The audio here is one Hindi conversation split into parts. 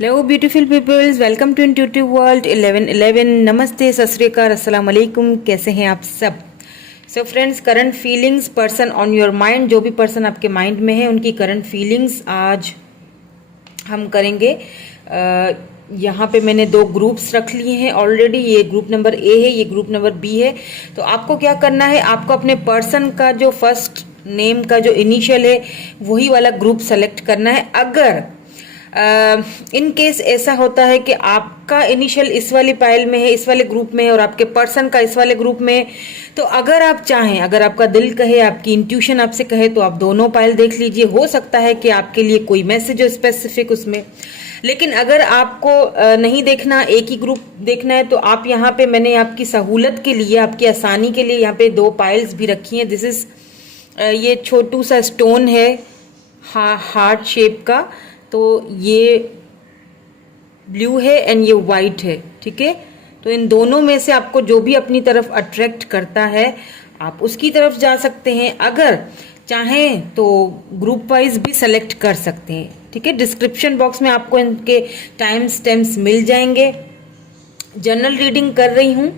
Hello beautiful peoples, welcome to intuitive world 1111। नमस्ते, सत श्री अकाल, अस्सलाम वालेकुम। कैसे हैं आप सब? So friends, current feelings, person on your mind, जो भी पर्सन आपके माइंड में है उनकी करंट फीलिंग्स आज हम करेंगे। यहाँ पे मैंने दो ग्रुप्स रख लिए हैं ऑलरेडी। ये ग्रुप नंबर ए है, ये ग्रुप नंबर बी है। तो आपको क्या करना है, आपको अपने पर्सन का जो फर्स्ट नेम का जो इनिशियल है वही वाला ग्रुप सेलेक्ट करना है। अगर इन केस ऐसा होता है कि आपका इनिशियल इस वाली पाइल में है, इस वाले ग्रुप में है, और आपके पर्सन का इस वाले ग्रुप में है, तो अगर आप चाहें, अगर आपका दिल कहे, आपकी इंट्यूशन आपसे कहे, तो आप दोनों पाइल देख लीजिए। हो सकता है कि आपके लिए कोई मैसेज हो स्पेसिफिक उसमें। लेकिन अगर आपको नहीं देखना, एक ही ग्रुप देखना है, तो आप यहाँ पे, मैंने आपकी सहूलत के लिए, आपकी आसानी के लिए यहाँ पे दो पाइल्स भी रखी हैं। दिस इज ये छोटू सा स्टोन है हार्ट शेप का, तो ये ब्लू है एंड ये वाइट है, ठीक है। तो इन दोनों में से आपको जो भी अपनी तरफ अट्रैक्ट करता है आप उसकी तरफ जा सकते हैं। अगर चाहें तो ग्रुप वाइज भी सेलेक्ट कर सकते हैं, ठीक है। डिस्क्रिप्शन बॉक्स में आपको इनके टाइम स्टैम्प्स मिल जाएंगे। जर्नल रीडिंग कर रही हूँ,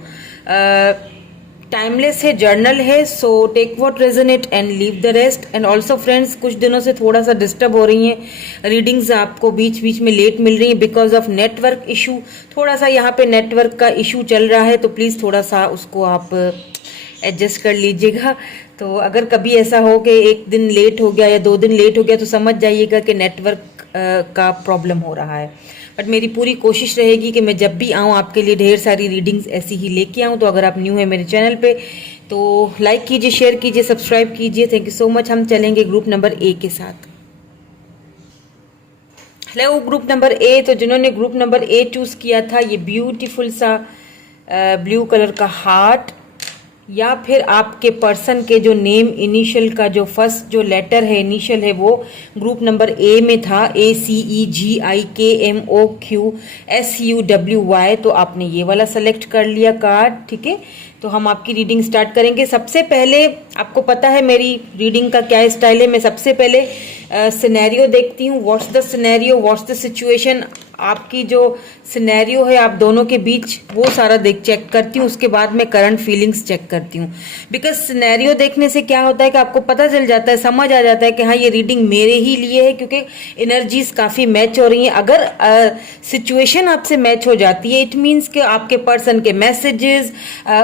टाइमलेस है, जर्नल है। So take what resonate and leave the rest. And also friends, कुछ दिनों से थोड़ा सा डिस्टर्ब हो रही हैं रीडिंग्स, आपको बीच बीच में लेट मिल रही है बिकॉज ऑफ नेटवर्क इशू। थोड़ा सा यहाँ पे नेटवर्क का इशू चल रहा है, तो प्लीज़ थोड़ा सा उसको आप एडजस्ट कर लीजिएगा। तो अगर कभी ऐसा हो कि एक दिन लेट हो गया या 2 दिन लेट हो गया, तो समझ जाइएगा कि नेटवर्क का प्रॉब्लम हो रहा है। बट मेरी पूरी कोशिश रहेगी कि मैं जब भी आऊँ आपके लिए ढेर सारी रीडिंग्स ऐसी ही लेके आऊँ। तो अगर आप न्यू है मेरे चैनल पे तो लाइक कीजिए, शेयर कीजिए, सब्सक्राइब कीजिए। Thank you so much. हम चलेंगे ग्रुप नंबर ए के साथ। Hello group number A. तो जिन्होंने ग्रुप नंबर ए चूज किया था, ये ब्यूटीफुल सा ब्लू कलर का हार्ट, या फिर आपके पर्सन के जो नेम इनिशियल का जो फर्स्ट जो लेटर है, इनिशियल है, वो ग्रुप नंबर ए में था, ACEGIKMOQSUWY। तो आपने ये वाला सेलेक्ट कर लिया कार्ड, ठीक है। तो हम आपकी रीडिंग स्टार्ट करेंगे। सबसे पहले आपको पता है मेरी रीडिंग का क्या स्टाइल है। मैं सबसे पहले सिनेरियो देखती हूँ, what's the scenario, what's the situation. आपकी जो सिनेरियो है आप दोनों के बीच, वो सारा चेक करती हूँ। उसके बाद मैं करंट फीलिंग्स चेक करती हूँ। बिकॉज सिनेरियो देखने से क्या होता है कि आपको पता चल जाता है, समझ आ जाता है कि हाँ ये रीडिंग मेरे ही लिए है, क्योंकि एनर्जीज काफ़ी मैच हो रही हैं। अगर सिचुएशन आपसे मैच हो जाती है, इट मीन्स कि आपके पर्सन के मैसेजेस,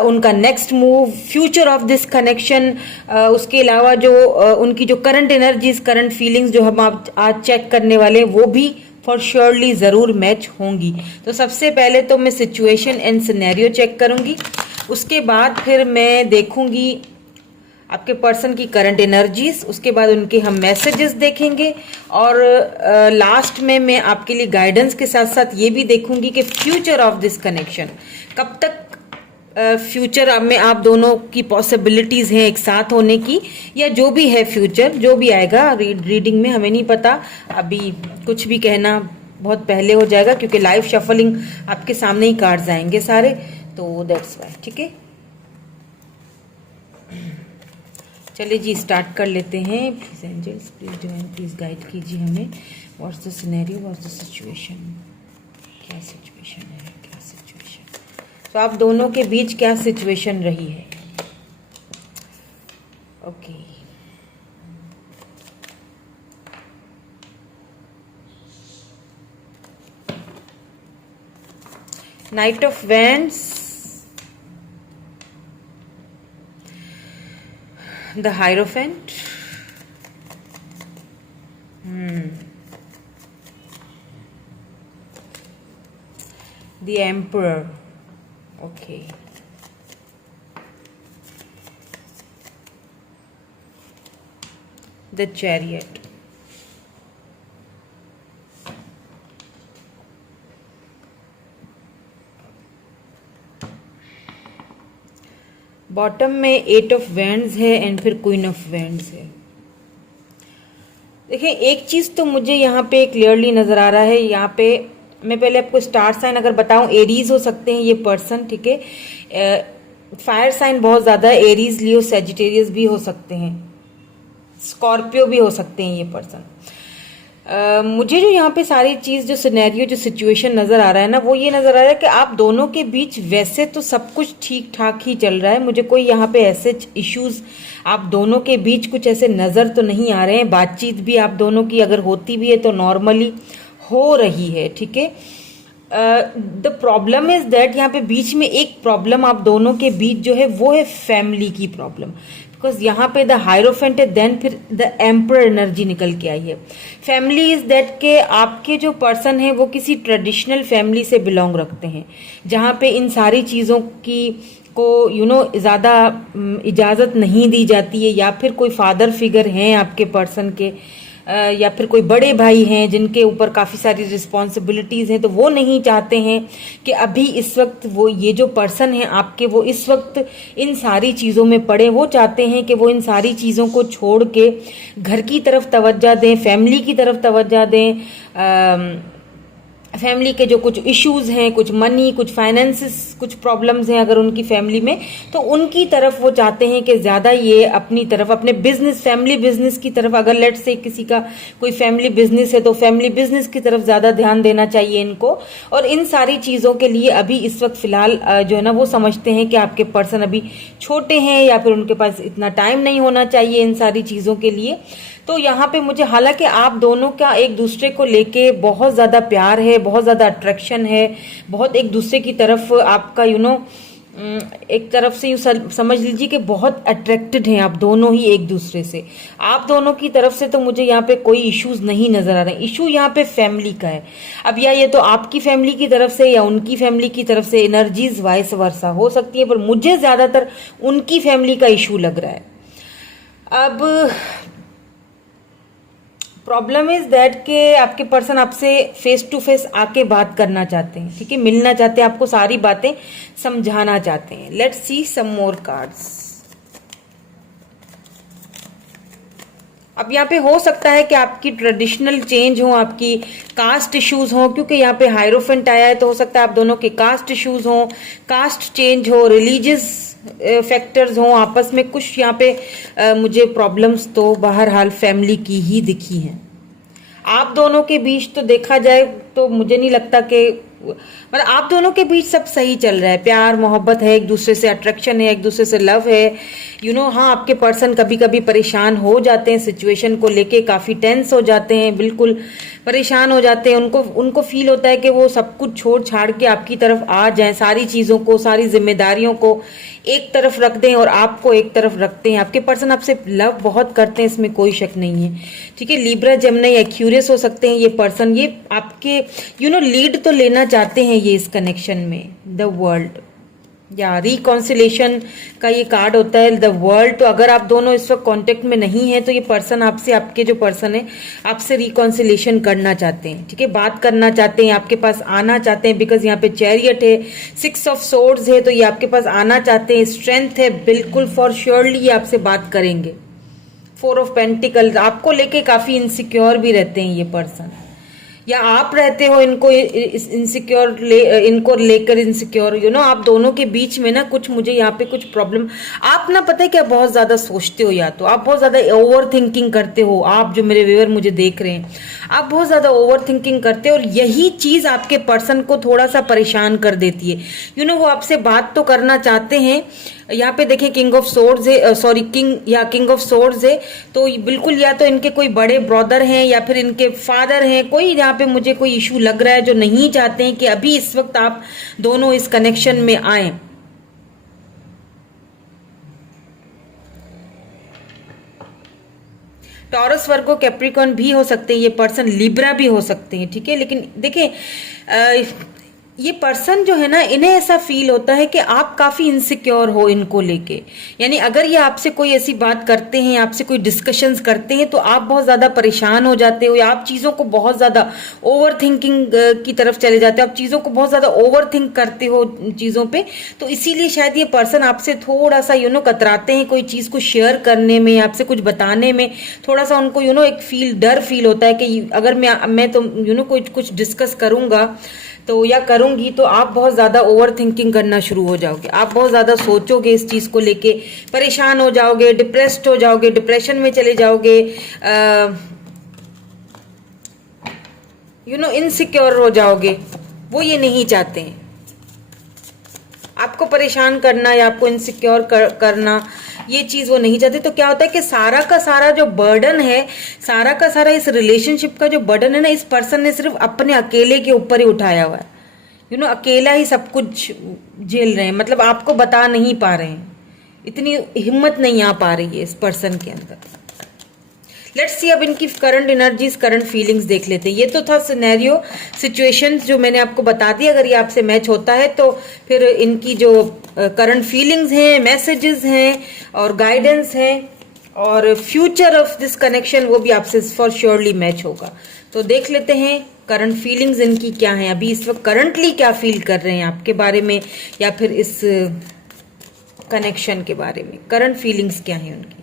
उनका next move, future of this connection, उसके अलावा जो उनकी जो करंट एनर्जीज, करंट फीलिंग्स जो हम आज चेक करने वाले हैं, वो भी फॉर श्योरली ज़रूर मैच होंगी। तो सबसे पहले तो मैं सिचुएशन एंड सिनेरियो चेक करूंगी। उसके बाद फिर मैं देखूंगी आपके पर्सन की करंट एनर्जीज, उसके बाद उनके हम मैसेजेस देखेंगे, और लास्ट में मैं आपके लिए गाइडेंस के साथ साथ ये भी देखूंगी कि फ्यूचर ऑफ दिस कनेक्शन, कब तक फ्यूचर में आप दोनों की पॉसिबिलिटीज हैं एक साथ होने की, या जो भी है फ्यूचर जो भी आएगा रीडिंग में, हमें नहीं पता। अभी कुछ भी कहना बहुत पहले हो जाएगा, क्योंकि लाइव शफलिंग आपके सामने ही कार्ड्स आएंगे सारे, तो दैट्स वाई, ठीक है। चलिए जी, स्टार्ट कर लेते हैं। Please angels, please divine, please guide कीजिए हमें। What's the scenario, what's the situation, क्या सिचुएशन है, क्या सिचुएशन। तो आप दोनों के बीच क्या सिचुएशन रही है। Okay, night of wands, the hierophant, the emperor, okay, the chariot, bottom में 8 ऑफ वैंड्स है एंड फिर क्वीन ऑफ वैंड्स है। देखिए, एक चीज तो मुझे यहाँ पे क्लियरली नजर आ रहा है। यहाँ पे मैं पहले आपको स्टार साइन अगर बताऊं, एरीज हो सकते हैं ये पर्सन, ठीक है। फायर साइन बहुत ज्यादा है, एरीज, लियो, सेजिटेरियस भी हो सकते हैं, स्कॉर्पियो भी हो सकते हैं ये पर्सन। मुझे जो यहाँ पे सारी चीज जो सिनेरियो जो सिचुएशन नजर आ रहा है ना, वो ये नजर आ रहा है कि आप दोनों के बीच वैसे तो सब कुछ ठीक ठाक ही चल रहा है। मुझे कोई यहाँ पे ऐसे इश्यूज आप दोनों के बीच कुछ ऐसे नजर तो नहीं आ रहे हैं। बातचीत भी आप दोनों की अगर होती भी है तो नॉर्मली हो रही है, ठीक है। द प्रॉब्लम इज दैट यहाँ पे बीच में एक प्रॉब्लम आप दोनों के बीच जो है वो है फैमिली की प्रॉब्लम। बिकॉज यहाँ पे द हायरोफेंट है, देन फिर द एम्पर एनर्जी निकल के आई है। फैमिली इज दैट के आपके जो पर्सन है वो किसी ट्रेडिशनल फैमिली से बिलोंग रखते हैं, जहाँ पे इन सारी चीज़ों की को ज़्यादा इजाज़त नहीं दी जाती है, या फिर कोई फादर फिगर हैं आपके पर्सन के, या फिर कोई बड़े भाई हैं जिनके ऊपर काफ़ी सारी रिस्पॉन्सिबिलिटीज़ हैं, तो वो नहीं चाहते हैं कि अभी इस वक्त वो ये जो पर्सन है आपके वो इस वक्त इन सारी चीज़ों में पड़े। वो चाहते हैं कि वो इन सारी चीज़ों को छोड़ के घर की तरफ तवज्जो दें, फैमिली की तरफ तवज्जो दें। फैमिली के जो कुछ इश्यूज हैं, कुछ मनी, कुछ फाइनेंसिस, कुछ प्रॉब्लम्स हैं अगर उनकी फैमिली में, तो उनकी तरफ वो चाहते हैं कि ज़्यादा ये अपनी तरफ अपने बिजनेस, फैमिली बिजनेस की तरफ, अगर लेट्स से किसी का कोई फैमिली बिजनेस है तो फैमिली बिजनेस की तरफ ज़्यादा ध्यान देना चाहिए इनको। और इन सारी चीज़ों के लिए अभी इस वक्त फ़िलहाल जो है ना वो समझते हैं कि आपके पर्सन अभी छोटे हैं, या फिर उनके पास इतना टाइम नहीं होना चाहिए इन सारी चीज़ों के लिए। तो यहाँ पे मुझे, हालांकि आप दोनों का एक दूसरे को लेके बहुत ज़्यादा प्यार है, बहुत ज़्यादा अट्रैक्शन है, बहुत एक दूसरे की तरफ आपका एक तरफ से यूँ समझ लीजिए कि बहुत अट्रैक्टेड हैं आप दोनों ही एक दूसरे से। आप दोनों की तरफ से तो मुझे यहाँ पे कोई इश्यूज नहीं नज़र आ रहे हैं। इशू यहाँ पे फैमिली का है। अब या ये तो आपकी फैमिली की तरफ से या उनकी फैमिली की तरफ से एनर्जीज वाइस वर्सा हो सकती है, पर मुझे ज़्यादातर उनकी फैमिली का इशू लग रहा है। अब प्रॉब्लम इज दैट के आपके पर्सन आपसे फेस टू फेस आके बात करना चाहते हैं, ठीक है, मिलना चाहते हैं, आपको सारी बातें समझाना चाहते हैं। Let's see some more cards. अब यहाँ पे हो सकता है कि आपकी ट्रेडिशनल चेंज हो, आपकी कास्ट इश्यूज हो, क्योंकि यहाँ पे हायरोफेंट आया है, तो हो सकता है आप दोनों के कास्ट इश्यूज हो, कास्ट चेंज हो, रिलीजियस फैक्टर्स हों, आपस में कुछ यहाँ पे मुझे प्रॉब्लम्स तो बहरहाल फैमिली की ही दिखी हैं। आप दोनों के बीच तो देखा जाए तो मुझे नहीं लगता कि, मतलब आप दोनों के बीच सब सही चल रहा है, प्यार मोहब्बत है, एक दूसरे से अट्रैक्शन है, एक दूसरे से लव है। हाँ, आपके पर्सन कभी कभी परेशान हो जाते हैं, सिचुएशन को लेके काफ़ी टेंस हो जाते हैं, बिल्कुल परेशान हो जाते हैं। उनको फील होता है कि वो सब कुछ छोड़ छाड़ के आपकी तरफ आ जाएं, सारी चीज़ों को, सारी जिम्मेदारियों को एक तरफ रख दें और आपको एक तरफ रखते हैं। आपके पर्सन आपसे लव बहुत करते हैं, इसमें कोई शक नहीं है, ठीक है। लिब्रा, जेमिनी, एक्यूरियस हो सकते हैं ये पर्सन। ये आपके लीड तो लेना चाहते हैं ये इस कनेक्शन में। द वर्ल्ड या रिकॉन्सिलेशन का ये कार्ड होता है, द वर्ल्ड। तो अगर आप दोनों इस वक्त कांटेक्ट में नहीं है तो ये पर्सन आपसे, आपके जो पर्सन है आपसे रिकॉन्सिलेशन करना चाहते हैं, ठीक है, बात करना चाहते हैं, आपके पास आना चाहते हैं। बिकॉज यहाँ पे चैरियट है, 6 ऑफ सोर्ड्स है, तो ये आपके पास आना चाहते हैं, स्ट्रेंथ है, बिल्कुल फॉर श्योरली ये आपसे बात करेंगे। 4 ऑफ पेंटिकल्स, आपको लेके काफी इनसिक्योर भी रहते हैं ये पर्सन, या आप रहते हो इनको इनसिक्योर इनको लेकर इनसिक्योर। आप दोनों के बीच में ना कुछ, मुझे यहाँ पे कुछ प्रॉब्लम, आप ना पता है क्या, बहुत ज्यादा सोचते हो, या तो आप बहुत ज्यादा ओवर थिंकिंग करते हो। आप जो मेरे व्यूअर मुझे देख रहे हैं, आप बहुत ज्यादा ओवर थिंकिंग करते हो, और यही चीज आपके पर्सन को थोड़ा सा परेशान कर देती है। वो आपसे बात तो करना चाहते हैं। यहाँ पे देखिए किंग ऑफ सोर्ड्स है, सॉरी किंग ऑफ सोर्ड्स है, तो बिल्कुल या तो इनके कोई बड़े ब्रदर हैं या फिर इनके फादर हैं, कोई यहाँ पे मुझे कोई इशू लग रहा है जो नहीं चाहते हैं कि अभी इस वक्त आप दोनों इस कनेक्शन में आए। टॉरस, वर्गो, कैप्रिकॉर्न भी हो सकते हैं ये पर्सन, लिब्रा भी हो सकते हैं, ठीक है। लेकिन देखिए ये पर्सन जो है ना, इन्हें ऐसा फील होता है कि आप काफी इनसिक्योर हो इनको लेके। यानी अगर ये आपसे कोई ऐसी बात करते हैं, आपसे कोई डिस्कशंस करते हैं, तो आप बहुत ज्यादा परेशान हो जाते हो, या आप चीजों को बहुत ज्यादा ओवर थिंकिंग की तरफ चले जाते हो, आप चीजों को बहुत ज्यादा ओवर थिंक करते हो चीजों पे। तो इसीलिए शायद ये पर्सन आपसे थोड़ा सा कतराते हैं, कोई चीज को शेयर करने में, आपसे कुछ बताने में थोड़ा सा उनको एक डर फील होता है कि अगर मैं तो कुछ डिस्कस करूंगा तो या करूंगी तो आप बहुत ज्यादा ओवर थिंकिंग करना शुरू हो जाओगे, आप बहुत ज्यादा सोचोगे इस चीज को लेके, परेशान हो जाओगे, डिप्रेस्ड हो जाओगे, डिप्रेशन में चले जाओगे। इनसिक्योर हो जाओगे, वो ये नहीं चाहते हैं। आपको परेशान करना या आपको इनसिक्योर करना, ये चीज वो नहीं चाहते। तो क्या होता है कि सारा का सारा जो बर्डन है, सारा का सारा इस रिलेशनशिप का जो बर्डन है ना, इस पर्सन ने सिर्फ अपने अकेले के ऊपर ही उठाया हुआ है। अकेला ही सब कुछ झेल रहे हैं, मतलब आपको बता नहीं पा रहे हैं, इतनी हिम्मत नहीं आ पा रही है इस पर्सन के अंदर। लेट्स सी अब इनकी करंट एनर्जीज, करंट फीलिंग्स देख लेते हैं। ये तो था सिनेरियो, सिचुएशंस जो मैंने आपको बता दी। अगर ये आपसे मैच होता है तो फिर इनकी जो करंट फीलिंग्स हैं, मैसेजेस हैं और गाइडेंस हैं और फ्यूचर ऑफ दिस कनेक्शन, वो भी आपसे फॉर श्योरली मैच होगा। तो देख लेते हैं करंट फीलिंग्स इनकी क्या है, अभी इस वक्त करंटली क्या फील कर रहे हैं आपके बारे में या फिर इस कनेक्शन के बारे में। करंट फीलिंग्स क्या है उनकी।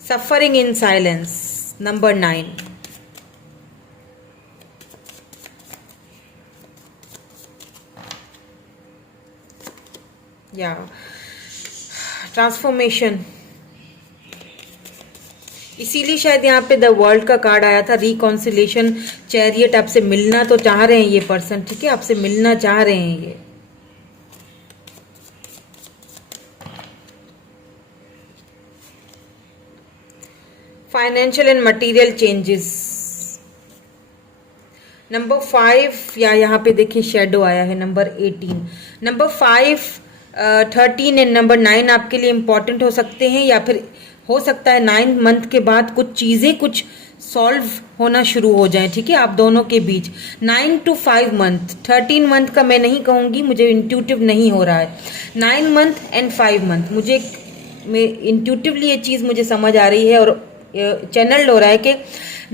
Suffering in silence, number 9। या ट्रांसफॉर्मेशन, इसीलिए शायद यहाँ पे द वर्ल्ड का कार्ड आया था, रिकॉन्सिलेशन, चैरियट। आपसे मिलना तो चाह रहे हैं ये पर्सन, ठीक है, आपसे मिलना चाह रहे हैं ये। Financial and material changes, number 5। या यहाँ पे देखिए शेडो आया है, नंबर 18। नंबर 5, 13 एंड नंबर 9 आपके लिए इंपॉर्टेंट हो सकते हैं, या फिर हो सकता है 9 मंथ के बाद कुछ चीजें कुछ सॉल्व होना शुरू हो जाए, ठीक है, आप दोनों के बीच। 9 to 5 मंथ, 13 मंथ का मैं नहीं कहूंगी, मुझे इंट्यूटिव नहीं हो रहा है। 9 मंथ एंड 5 मंथ मुझे इंट्यूटिवली ये चीज मुझे समझ आ रही है और चैनल्ड हो रहा है कि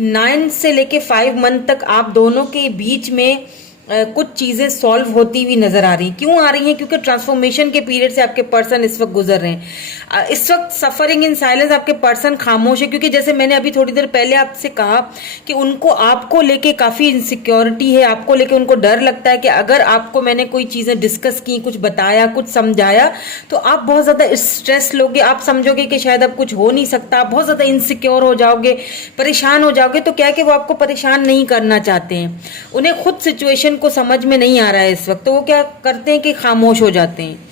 9 से लेके 5 मंथ तक आप दोनों के बीच में कुछ चीजें सॉल्व होती हुई नजर आ रही हैं। क्यों आ रही हैं? क्योंकि ट्रांसफॉर्मेशन के पीरियड से आपके पर्सन इस वक्त गुजर रहे हैं। इस वक्त सफरिंग इन साइलेंस, आपके पर्सन खामोश है, क्योंकि जैसे मैंने अभी थोड़ी देर पहले आपसे कहा कि उनको आपको लेके काफी इनसिक्योरिटी है, आपको लेके उनको डर लगता है कि अगर आपको मैंने कोई चीजें डिस्कस की, कुछ बताया, कुछ समझाया, तो आप बहुत ज्यादा स्ट्रेस लोगे, आप समझोगे कि शायद अब कुछ हो नहीं सकता, आप बहुत ज्यादा इनसिक्योर हो जाओगे, परेशान हो जाओगे। तो क्या है कि वो आपको परेशान नहीं करना चाहते हैं, उन्हें खुद सिचुएशन को समझ में नहीं आ रहा है इस वक्त, तो वो क्या करते हैं कि खामोश हो जाते हैं।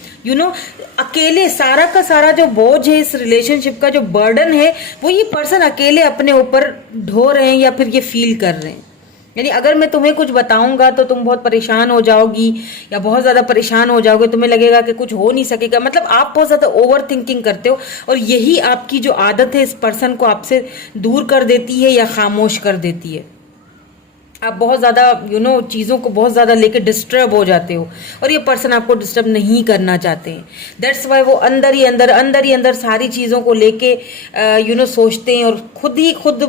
अकेले सारा का सारा जो बोझ है, इस रिलेशनशिप का जो बर्डन है, वो ये पर्सन अकेले अपने ऊपर ढो रहे हैं या फिर ये फील कर रहे हैं। यानी अगर मैं तुम्हें कुछ बताऊंगा तो तुम बहुत परेशान हो जाओगी या बहुत ज्यादा परेशान हो जाओगे, तुम्हें लगेगा कि कुछ हो नहीं सकेगा, मतलब आप बहुत ज्यादा ओवर थिंकिंग करते हो और यही आपकी जो आदत है इस पर्सन को आपसे दूर कर देती है या खामोश कर देती है। आप बहुत ज़्यादा चीज़ों को बहुत ज़्यादा लेके डिस्टर्ब हो जाते हो और ये पर्सन आपको डिस्टर्ब नहीं करना चाहते हैं। दैट्स वाई वो अंदर ही अंदर सारी चीज़ों को लेके सोचते हैं और खुद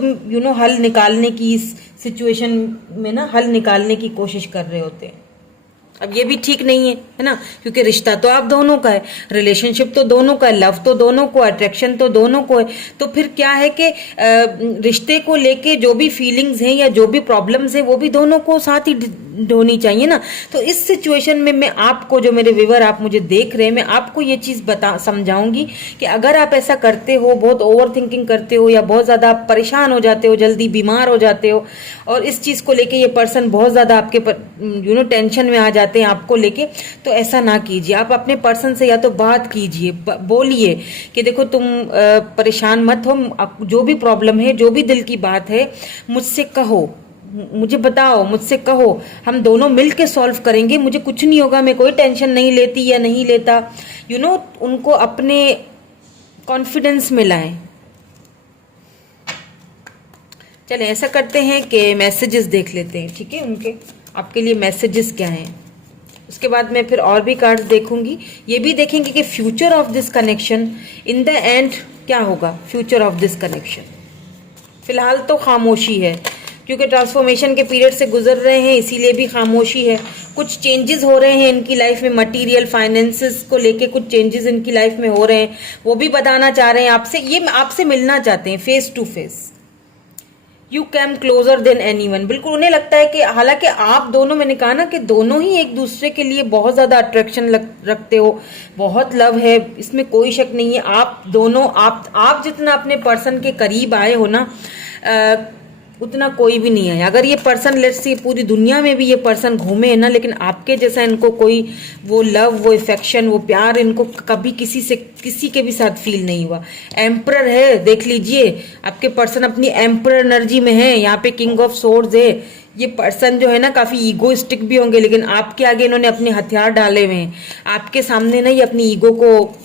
हल निकालने की, इस सिचुएशन में ना हल निकालने की कोशिश कर रहे होते हैं। अब ये भी ठीक नहीं है ना, क्योंकि रिश्ता तो आप दोनों का है, रिलेशनशिप तो दोनों का है, लव तो दोनों को, अट्रैक्शन तो दोनों को है। तो फिर क्या है कि रिश्ते को लेके जो भी फीलिंग्स हैं या जो भी प्रॉब्लम्स हैं वो भी दोनों को साथ ही ढोनी चाहिए ना। तो इस सिचुएशन में मैं आपको, जो मेरे व्यूअर आप मुझे देख रहे हैं, मैं आपको ये चीज समझाऊंगी कि अगर आप ऐसा करते हो, बहुत ओवर थिंकिंग करते हो या बहुत ज्यादा आप परेशान हो जाते हो, जल्दी बीमार हो जाते हो और इस चीज को लेके ये पर्सन बहुत ज्यादा आपके टेंशन में आ जाते हैं आपको लेके, तो ऐसा ना कीजिए। आप अपने पर्सन से या तो बात कीजिए, बोलिए कि देखो तुम परेशान मत हो, जो भी प्रॉब्लम है, जो भी दिल की बात है, मुझसे कहो, मुझे बताओ, मुझसे कहो, हम दोनों मिलके सॉल्व करेंगे, मुझे कुछ नहीं होगा, मैं कोई टेंशन नहीं लेती या नहीं लेता। उनको अपने कॉन्फिडेंस में लाएं। चलें ऐसा करते हैं कि मैसेजेस देख लेते हैं, ठीक है, उनके आपके लिए मैसेजेस क्या हैं। उसके बाद मैं फिर और भी कार्ड्स देखूंगी, ये भी देखेंगे कि future of this connection in the end क्या होगा। फ्यूचर ऑफ दिस कनेक्शन फिलहाल तो खामोशी है, क्योंकि ट्रांसफॉर्मेशन के पीरियड से गुजर रहे हैं, इसीलिए भी खामोशी है। कुछ चेंजेस हो रहे हैं इनकी लाइफ में, मटेरियल फाइनेंसेस को लेके कुछ चेंजेस इनकी लाइफ में हो रहे हैं, वो भी बताना चाह रहे हैं आपसे, ये आपसे मिलना चाहते हैं face to face. You came closer than anyone, बिल्कुल उन्हें लगता है कि हालांकि आप दोनों, मैंने कहा ना कि दोनों ही एक दूसरे के लिए बहुत ज्यादा अट्रैक्शन रखते हो, बहुत लव है, इसमें कोई शक नहीं है। आप दोनों, आप जितना अपने पर्सन के करीब आए हो ना, उतना कोई भी नहीं है। अगर ये पर्सन लेट्स से पूरी दुनिया में भी ये पर्सन घूमे है ना, लेकिन आपके जैसा इनको कोई वो लव, वो इफेक्शन, वो प्यार इनको कभी किसी के भी साथ फील नहीं हुआ। एम्परर है, देख लीजिए आपके पर्सन अपनी एम्परर एनर्जी में है। यहाँ पे किंग ऑफ सोर्ड्स है। ये पर्सन जो है ना काफी ईगोइस्टिक भी होंगे, लेकिन आपके आगे इन्होंने अपने हथियार डाले हुए हैं। आपके सामने ना ये अपनी ईगो को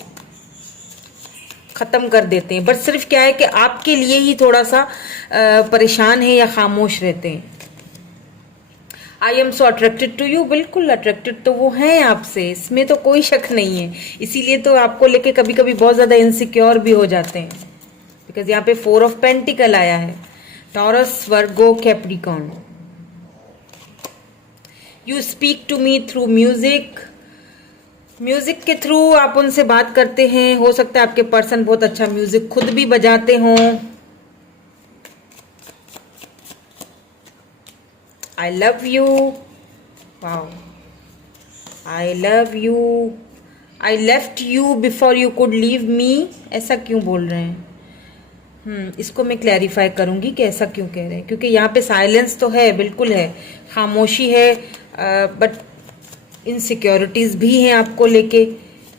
खत्म कर देते हैं। बट सिर्फ क्या है कि आपके लिए ही थोड़ा सा परेशान है या खामोश रहते हैं। I am so attracted to you, बिल्कुल अट्रैक्टेड तो वो हैं आपसे, इसमें तो कोई शक नहीं है। इसीलिए तो आपको लेके कभी कभी बहुत ज्यादा इनसिक्योर भी हो जाते हैं, बिकॉज यहाँ पे 4 ऑफ पेंटिकल आया है। Taurus, Virgo, Capricorn. You speak to me through music. Music के थ्रू आप उनसे बात करते हैं। हो सकता है आपके पर्सन बहुत अच्छा म्यूजिक खुद भी बजाते हों। आई love you, wow, I love you, I left you before you could leave मी। ऐसा क्यों बोल रहे हैं? इसको मैं क्लैरिफाई करूंगी कि ऐसा क्यों कह रहे हैं, क्योंकि यहाँ पे साइलेंस तो है, बिल्कुल है, खामोशी है, बट इनसिक्योरिटीज भी हैं आपको लेके।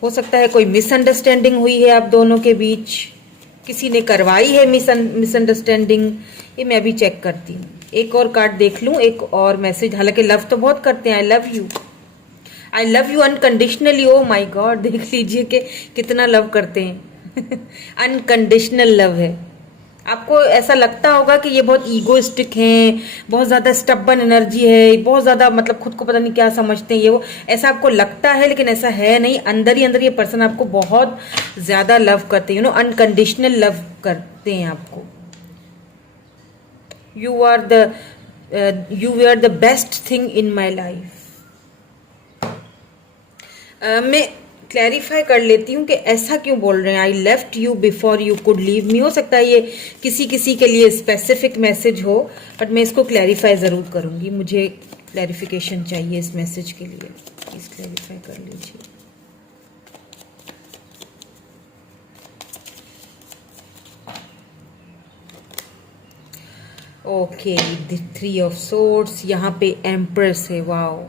हो सकता है कोई मिसअंडरस्टैंडिंग हुई है आप दोनों के बीच, किसी ने करवाई है मिसअंडरस्टैंडिंग। ये मैं अभी चेक करती हूँ। एक और कार्ड देख लूँ, एक और मैसेज। हालांकि लव तो बहुत करते हैं, आई love you, I love you unconditionally. Oh my God, देख लीजिए कि कितना लव करते हैं। अनकंडीशनल लव है। आपको ऐसा लगता होगा कि ये बहुत ईगोइस्टिक हैं, बहुत ज़्यादा स्टबन एनर्जी है, बहुत ज़्यादा मतलब खुद को पता नहीं क्या समझते हैं ये वो, ऐसा आपको लगता है, लेकिन ऐसा है नहीं। अंदर ही अंदर ये पर्सन आपको बहुत ज़्यादा लव करते हैं, अनकंडीशनल लव करते हैं आपको। You are the best thing in my life. मैं क्लैरिफाई कर लेती हूँ कि ऐसा क्यों बोल रहे हैं। I left you before you could leave me. हो सकता है ये किसी के लिए स्पेसिफिक मैसेज हो, बट मैं इसको क्लैरिफाई ज़रूर करूँगी। मुझे क्लैरिफिकेशन चाहिए इस मैसेज के लिए, प्लीज़ क्लैरिफाई कर लीजिए। ओके, द 3 ऑफ सोर्ड्स, यहाँ पे एम्प्रेस है। वाओ,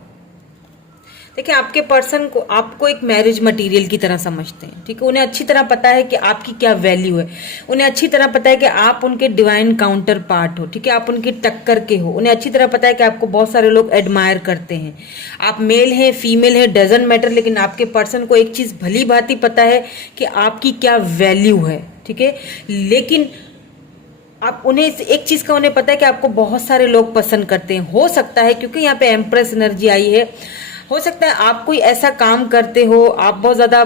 देखिए आपके पर्सन को आपको एक मैरिज मटेरियल की तरह समझते हैं, ठीक है। उन्हें अच्छी तरह पता है कि आपकी क्या वैल्यू है। उन्हें अच्छी तरह पता है कि आप उनके डिवाइन काउंटर पार्ट हो, ठीक है। आप उनकी टक्कर के हो। उन्हें अच्छी तरह पता है कि आपको बहुत सारे लोग एडमायर करते हैं। आप मेल हैं, फीमेल हैं, डजंट मैटर, लेकिन आपके पर्सन को एक चीज़ भली भांति पता है कि आपकी क्या वैल्यू है, ठीक है। लेकिन आप उन्हें एक चीज़ का उन्हें पता है कि आपको बहुत सारे लोग पसंद करते हैं। हो सकता है क्योंकि यहाँ पे एम्प्रेस एनर्जी आई है, हो सकता है आप कोई ऐसा काम करते हो, आप बहुत ज़्यादा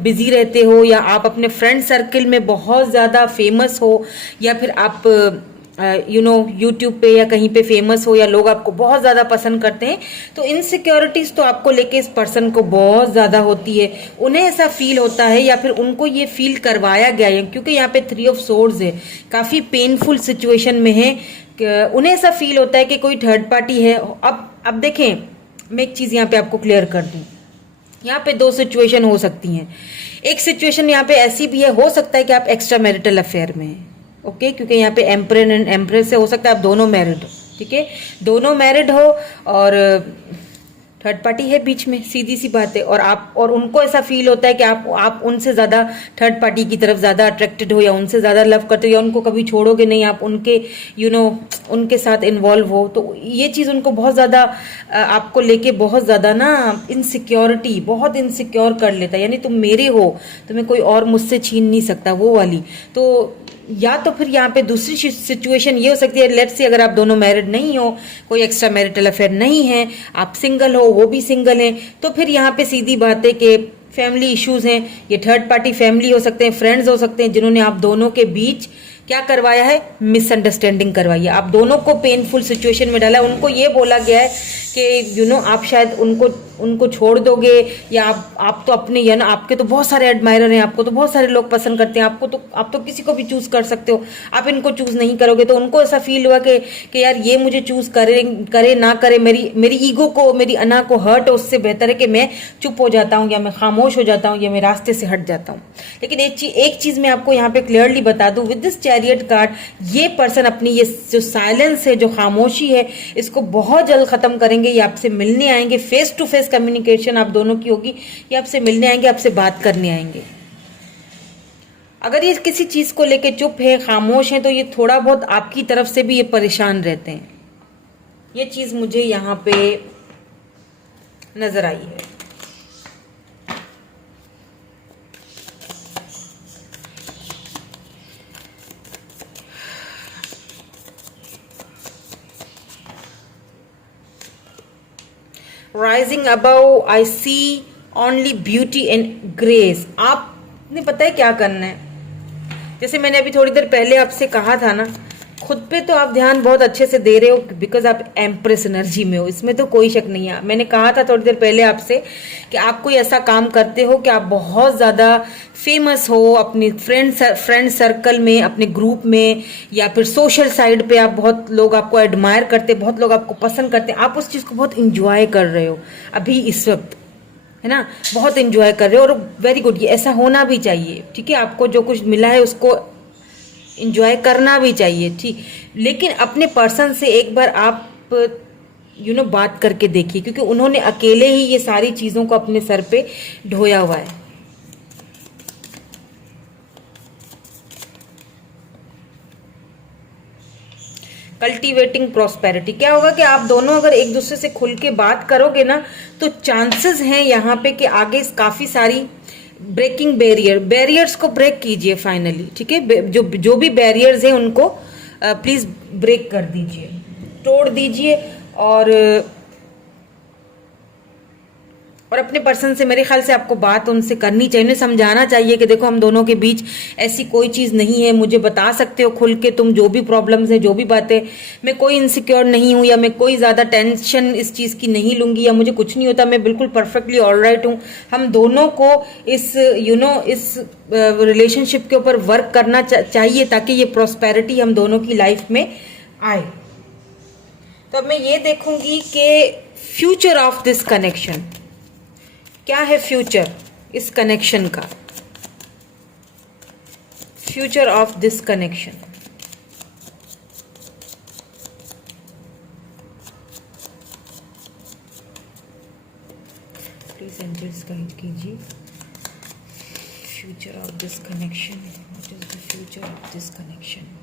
बिजी रहते हो, या आप अपने फ्रेंड सर्किल में बहुत ज़्यादा फेमस हो, या फिर आप यूट्यूब पे या कहीं पे फेमस हो, या लोग आपको बहुत ज़्यादा पसंद करते हैं। तो इनसिक्योरिटीज़ तो आपको लेके इस पर्सन को बहुत ज़्यादा होती है। उन्हें ऐसा फील होता है, या फिर उनको ये फील करवाया गया है, क्योंकि यहाँ पे 3 ऑफ सोर्ड्स है, काफ़ी पेनफुल सिचुएशन में है। उन्हें ऐसा फील होता है कि कोई थर्ड पार्टी है। अब देखें, मैं एक चीज़ यहाँ पे आपको क्लियर कर दूँ। यहाँ पे 2 सिचुएशन हो सकती हैं। एक सिचुएशन यहाँ पे ऐसी भी है, हो सकता है कि आप एक्स्ट्रा मैरिटल अफेयर में हैं, ओके, क्योंकि यहाँ पे एम्परर एंड एम्प्रेस से हो सकता है आप दोनों मैरिड हो, ठीक है। दोनों मैरिड हो और थर्ड पार्टी है बीच में, सीधी सी बात है। और उनको ऐसा फील होता है कि आप उनसे ज़्यादा थर्ड पार्टी की तरफ ज़्यादा अट्रैक्टेड हो, या उनसे ज़्यादा लव करते हो, या उनको कभी छोड़ोगे नहीं, आप उनके उनके साथ इन्वॉल्व हो। तो ये चीज़ उनको बहुत ज़्यादा आपको लेके बहुत ज़्यादा ना इनसिक्योरिटी, बहुत इनसिक्योर कर लेता है। यानी तुम मेरे हो, तुम्हें कोई और मुझसे छीन नहीं सकता, वो वाली। तो या तो फिर यहाँ पे दूसरी सिचुएशन ये हो सकती है, लेट्स से अगर आप दोनों मैरिड नहीं हो, कोई एक्स्ट्रा मैरिटल अफेयर नहीं है, आप सिंगल हो, वो भी सिंगल हैं, तो फिर यहाँ पे सीधी बात है कि फैमिली इश्यूज हैं। ये थर्ड पार्टी फैमिली हो सकते हैं, फ्रेंड्स हो सकते हैं, जिन्होंने आप दोनों के बीच क्या करवाया है, मिसअंडरस्टैंडिंग करवाई है, आप दोनों को पेनफुल सिचुएशन में डाला है। उनको ये बोला गया है कि आप शायद उनको छोड़ दोगे, या आप तो अपने, या ना आपके तो बहुत सारे एडमायरर हैं, आपको तो बहुत सारे लोग पसंद करते हैं, आपको तो आप तो किसी को भी चूज कर सकते हो, आप इनको चूज नहीं करोगे तो उनको ऐसा फील हुआ कि यार ये मुझे चूज करे ना करे, मेरी ईगो को, मेरी अना को हर्ट हो, उससे बेहतर है कि मैं चुप हो जाता हूँ, या मैं खामोश हो जाता हूँ, या मैं रास्ते से हट जाता हूँ। लेकिन एक चीज मैं आपको यहाँ पे क्लियरली बता दूं, विद दिस चैरियट कार्ड ये पर्सन अपनी ये जो साइलेंस है, जो खामोशी है, इसको बहुत जल्द खत्म करेंगे। ये आपसे मिलने आएंगे, फेस टू फेस कम्युनिकेशन आप दोनों की होगी, ये आपसे मिलने आएंगे, आपसे बात करने आएंगे। अगर ये किसी चीज को लेके चुप है, खामोश है, तो ये थोड़ा बहुत आपकी तरफ से भी ये परेशान रहते हैं। ये चीज मुझे यहाँ पे नजर आई है। Rising above I see only beauty and grace. आपने पता है क्या करना है, जैसे मैंने अभी थोड़ी देर पहले आपसे कहा था ना, खुद पे तो आप ध्यान बहुत अच्छे से दे रहे हो बिकॉज आप एम्प्रेस एनर्जी में हो, इसमें तो कोई शक नहीं है। मैंने कहा था थोड़ी देर पहले आपसे कि आप कोई ऐसा काम करते हो कि आप बहुत ज़्यादा फेमस हो अपनी फ्रेंड सर्कल में, अपने ग्रुप में, या फिर सोशल साइड पे आप बहुत लोग आपको एडमायर करते, बहुत लोग आपको पसंद करते, आप उस चीज़ को बहुत इंजॉय कर रहे हो अभी इस वक्त, है ना, बहुत इंजॉय कर रहे हो, और वेरी गुड, ये ऐसा होना भी चाहिए। ठीक है, आपको जो कुछ मिला है उसको इंजॉय करना भी चाहिए, ठीक। लेकिन अपने पर्सन से एक बार आप बात करके देखिए, क्योंकि उन्होंने अकेले ही ये सारी चीजों को अपने सर पे ढोया हुआ है। कल्टीवेटिंग प्रॉस्पेरिटी, क्या होगा कि आप दोनों अगर एक दूसरे से खुल के बात करोगे ना, तो चांसेस हैं यहाँ पे कि आगे काफी सारी ब्रेकिंग बैरियर्स को ब्रेक कीजिए फाइनली। ठीक है, जो भी बैरियर्स हैं उनको प्लीज ब्रेक कर दीजिए, तोड़ दीजिए, और अपने पर्सन से मेरे ख्याल से आपको बात उनसे करनी चाहिए, उन्हें समझाना चाहिए कि देखो हम दोनों के बीच ऐसी कोई चीज़ नहीं है, मुझे बता सकते हो खुल के तुम जो भी प्रॉब्लम्स है, जो भी बातें, मैं कोई इनसिक्योर नहीं हूँ, या मैं कोई ज़्यादा टेंशन इस चीज़ की नहीं लूंगी, या मुझे कुछ नहीं होता, मैं बिल्कुल परफेक्टली ऑलराइट हूँ। हम दोनों को इस इस रिलेशनशिप के ऊपर वर्क करना चाहिए ताकि ये प्रॉस्पेरिटी हम दोनों की लाइफ में आए। तो अब मैं ये देखूंगी कि फ्यूचर ऑफ दिस कनेक्शन क्या है, फ्यूचर इस कनेक्शन का, future of this connection. Please angels guide कीजिए, future of this connection, what is the future of this connection.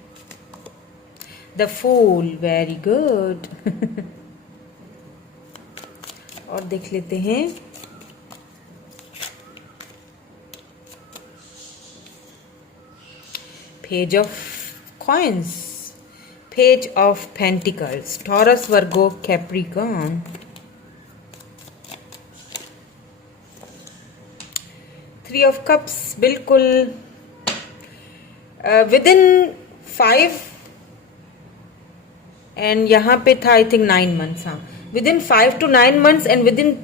The fool, very good. और देख लेते हैं Page of Coins, Page of Pentacles, Taurus, Virgo, Capricorn, Three of Cups, बिल्कुल within 5 एंड यहाँ पे था आई थिंक 9 months, हाँ, within 5 to 9 months and within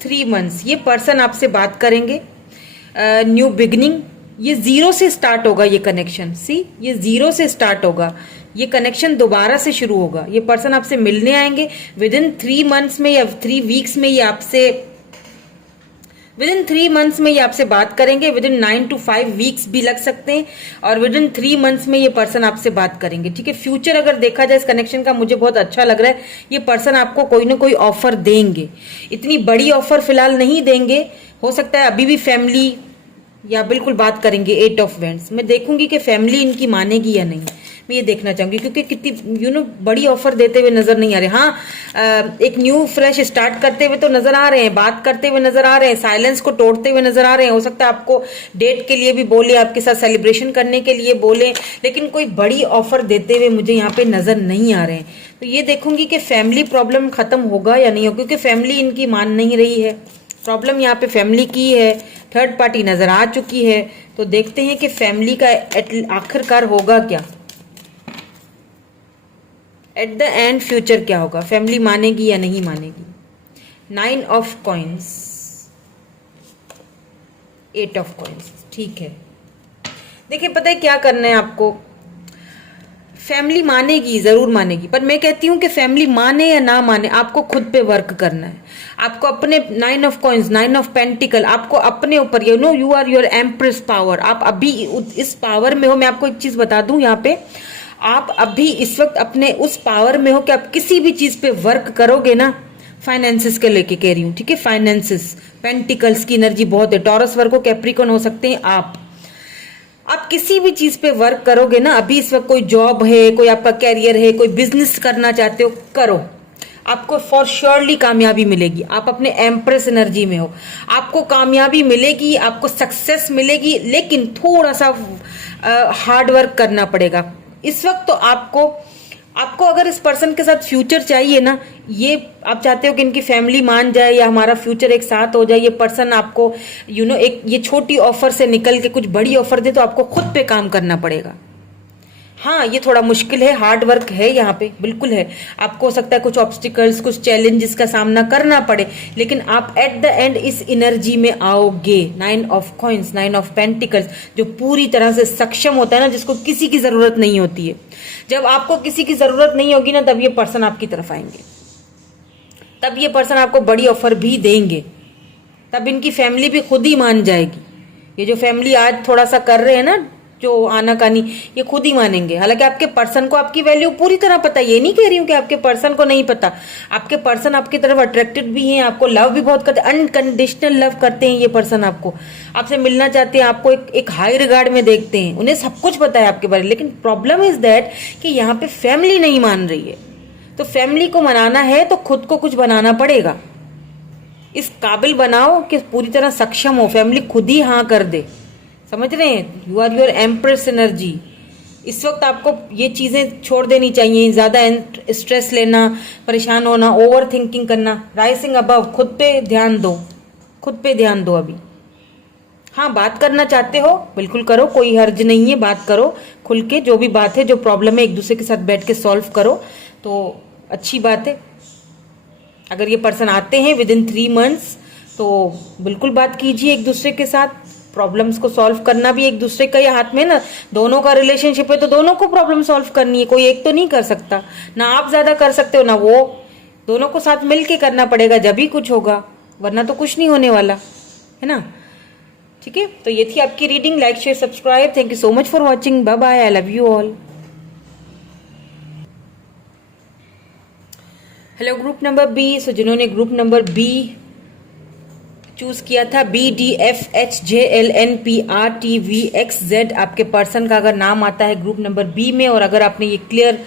3 months ये पर्सन आपसे बात करेंगे। न्यू बिगनिंग, ये जीरो से स्टार्ट होगा ये कनेक्शन, ये जीरो से स्टार्ट होगा, ये कनेक्शन दोबारा से शुरू होगा। ये पर्सन आपसे मिलने आएंगे विद इन 3 months में या 3 weeks में, ये आपसे विद इन 3 months में ये आपसे बात करेंगे, विद इन 9 to 5 weeks भी लग सकते हैं, और विद इन 3 months में ये पर्सन आपसे बात करेंगे। ठीक है, फ्यूचर अगर देखा जाए इस कनेक्शन का मुझे बहुत अच्छा लग रहा है। ये पर्सन आपको कोई ना कोई ऑफर देंगे, इतनी बड़ी ऑफर फिलहाल नहीं देंगे, हो सकता है अभी भी फैमिली, या बिल्कुल बात करेंगे 8 of Wands। मैं देखूंगी कि फैमिली इनकी मानेगी या नहीं, मैं ये देखना चाहूंगी, क्योंकि कितनी बड़ी ऑफर देते हुए नजर नहीं आ रहे। हाँ, एक न्यू फ्रेश स्टार्ट करते हुए तो नजर आ रहे हैं, बात करते हुए नजर आ रहे हैं, साइलेंस को तोड़ते हुए नजर आ रहे हैं। हो सकता है आपको डेट के लिए भी बोले, आपके साथ सेलिब्रेशन करने के लिए बोले, लेकिन कोई बड़ी ऑफर देते हुए मुझे यहाँ पे नजर नहीं आ रहे हैं। तो ये देखूंगी कि फैमिली प्रॉब्लम खत्म होगा या नहीं होगा, क्योंकि फैमिली इनकी मान नहीं रही है। प्रॉब्लम यहाँ पे फैमिली की है, थर्ड पार्टी नजर आ चुकी है। तो देखते हैं कि फैमिली का आखिरकार होगा क्या, एट द एंड फ्यूचर क्या होगा, फैमिली मानेगी या नहीं मानेगी। 9 ऑफ कॉइन्स, 8 ऑफ कॉइन्स। ठीक है, देखिए पता है क्या करना है आपको, फैमिली मानेगी, जरूर मानेगी, पर मैं कहती हूं कि फैमिली माने या ना माने, आपको खुद पे वर्क करना है। आपको अपने 9 ऑफ कॉइन्स, 9 ऑफ पेंटिकल, आपको अपने ऊपर, you know you are your empress power. आप अभी इस पावर में हो। मैं आपको एक चीज बता दूं यहाँ पे, आप अभी इस वक्त अपने उस पावर में हो कि आप किसी भी चीज पे वर्क करोगे ना। फाइनेंसिस के लेके कह रही हूँ, ठीक है, फाइनेंसिस, पेंटिकल्स की एनर्जी बहुत है, टॉरस वर्गो कैप्रिकॉर्न हो सकते हैं आप किसी भी चीज पे वर्क करोगे ना, अभी इस वक्त कोई जॉब है, कोई आपका कैरियर है, कोई बिजनेस करना चाहते हो, करो, आपको फॉर श्योरली कामयाबी मिलेगी। आप अपने एम्प्रेस एनर्जी में हो, आपको कामयाबी मिलेगी, आपको सक्सेस मिलेगी, लेकिन थोड़ा सा हार्ड वर्क करना पड़ेगा इस वक्त। तो आपको अगर इस पर्सन के साथ फ्यूचर चाहिए ना, ये आप चाहते हो कि इनकी फैमिली मान जाए या हमारा फ्यूचर एक साथ हो जाए, ये पर्सन आपको एक ये छोटी ऑफर से निकल के कुछ बड़ी ऑफर दे, तो आपको खुद पे काम करना पड़ेगा। हाँ, ये थोड़ा मुश्किल है, हार्ड वर्क है यहाँ पे, बिल्कुल है। आपको हो सकता है कुछ ऑब्स्टिकल्स, कुछ चैलेंजेस का सामना करना पड़े, लेकिन आप एट द एंड इस एनर्जी में आओगे। 9 ऑफ कॉइन्स, 9 ऑफ पेंटिकल्स, जो पूरी तरह से सक्षम होता है ना, जिसको किसी की जरूरत नहीं होती है। जब आपको किसी की जरूरत नहीं होगी ना, तब ये पर्सन आपकी तरफ आएंगे, तब ये पर्सन आपको बड़ी ऑफर भी देंगे, तब इनकी फैमिली भी खुद ही मान जाएगी। ये जो फैमिली आज थोड़ा सा कर रहे हैं ना, जो आनाकानी, ये खुद ही मानेंगे। हालांकि आपके पर्सन को आपकी वैल्यू पूरी तरह पता है, ये नहीं कह रही हूं कि आपके पर्सन को नहीं पता। आपके पर्सन आपकी तरफ अट्रैक्टेड भी हैं, आपको लव भी बहुत करते हैं, अनकंडीशनल लव करते हैं ये पर्सन। आपसे मिलना चाहते हैं, आपको एक हाई रिगार्ड में देखते हैं, उन्हें सब कुछ पता है आपके बारे में। लेकिन प्रॉब्लम इज दैट कि यहाँ पे फैमिली नहीं मान रही है। तो फैमिली को मनाना है तो खुद को कुछ बनाना पड़ेगा, इस काबिल बनाओ कि पूरी तरह सक्षम हो, फैमिली खुद ही हाँ कर दे। समझ रहे हैं? You are your empress energy. इस वक्त आपको ये चीजें छोड़ देनी चाहिए, ज्यादा स्ट्रेस लेना, परेशान होना, ओवर थिंकिंग करना। राइजिंग अबव, खुद पे ध्यान दो, खुद पे ध्यान दो अभी। हाँ, बात करना चाहते हो बिल्कुल करो, कोई हर्ज नहीं है, बात करो खुल के, जो भी बात है, जो प्रॉब्लम है, एक दूसरे के साथ बैठ के सॉल्व करो, तो अच्छी बात है। अगर ये पर्सन आते हैं विद इन 3 मंथ्स, तो बिल्कुल बात कीजिए एक दूसरे के साथ। प्रॉब्लम्स को सॉल्व करना भी एक दूसरे का ही हाथ में ना, दोनों का रिलेशनशिप है, तो दोनों को प्रॉब्लम सॉल्व करनी है, कोई एक तो नहीं कर सकता ना। आप ज्यादा कर सकते हो ना वो, दोनों को साथ मिलके करना पड़ेगा, जब ही कुछ होगा, वरना तो कुछ नहीं होने वाला है ना। ठीक है, तो ये थी आपकी reading. Like, share, subscribe. Thank you so much for watching. Bye bye, I love you all. Hello group number B. So जिन्होंने ग्रुप नंबर बी चूज किया था, BDFHJLNPRTVXZ, आपके पर्सन का अगर नाम आता है ग्रुप नंबर बी में, और अगर आपने ये क्लियर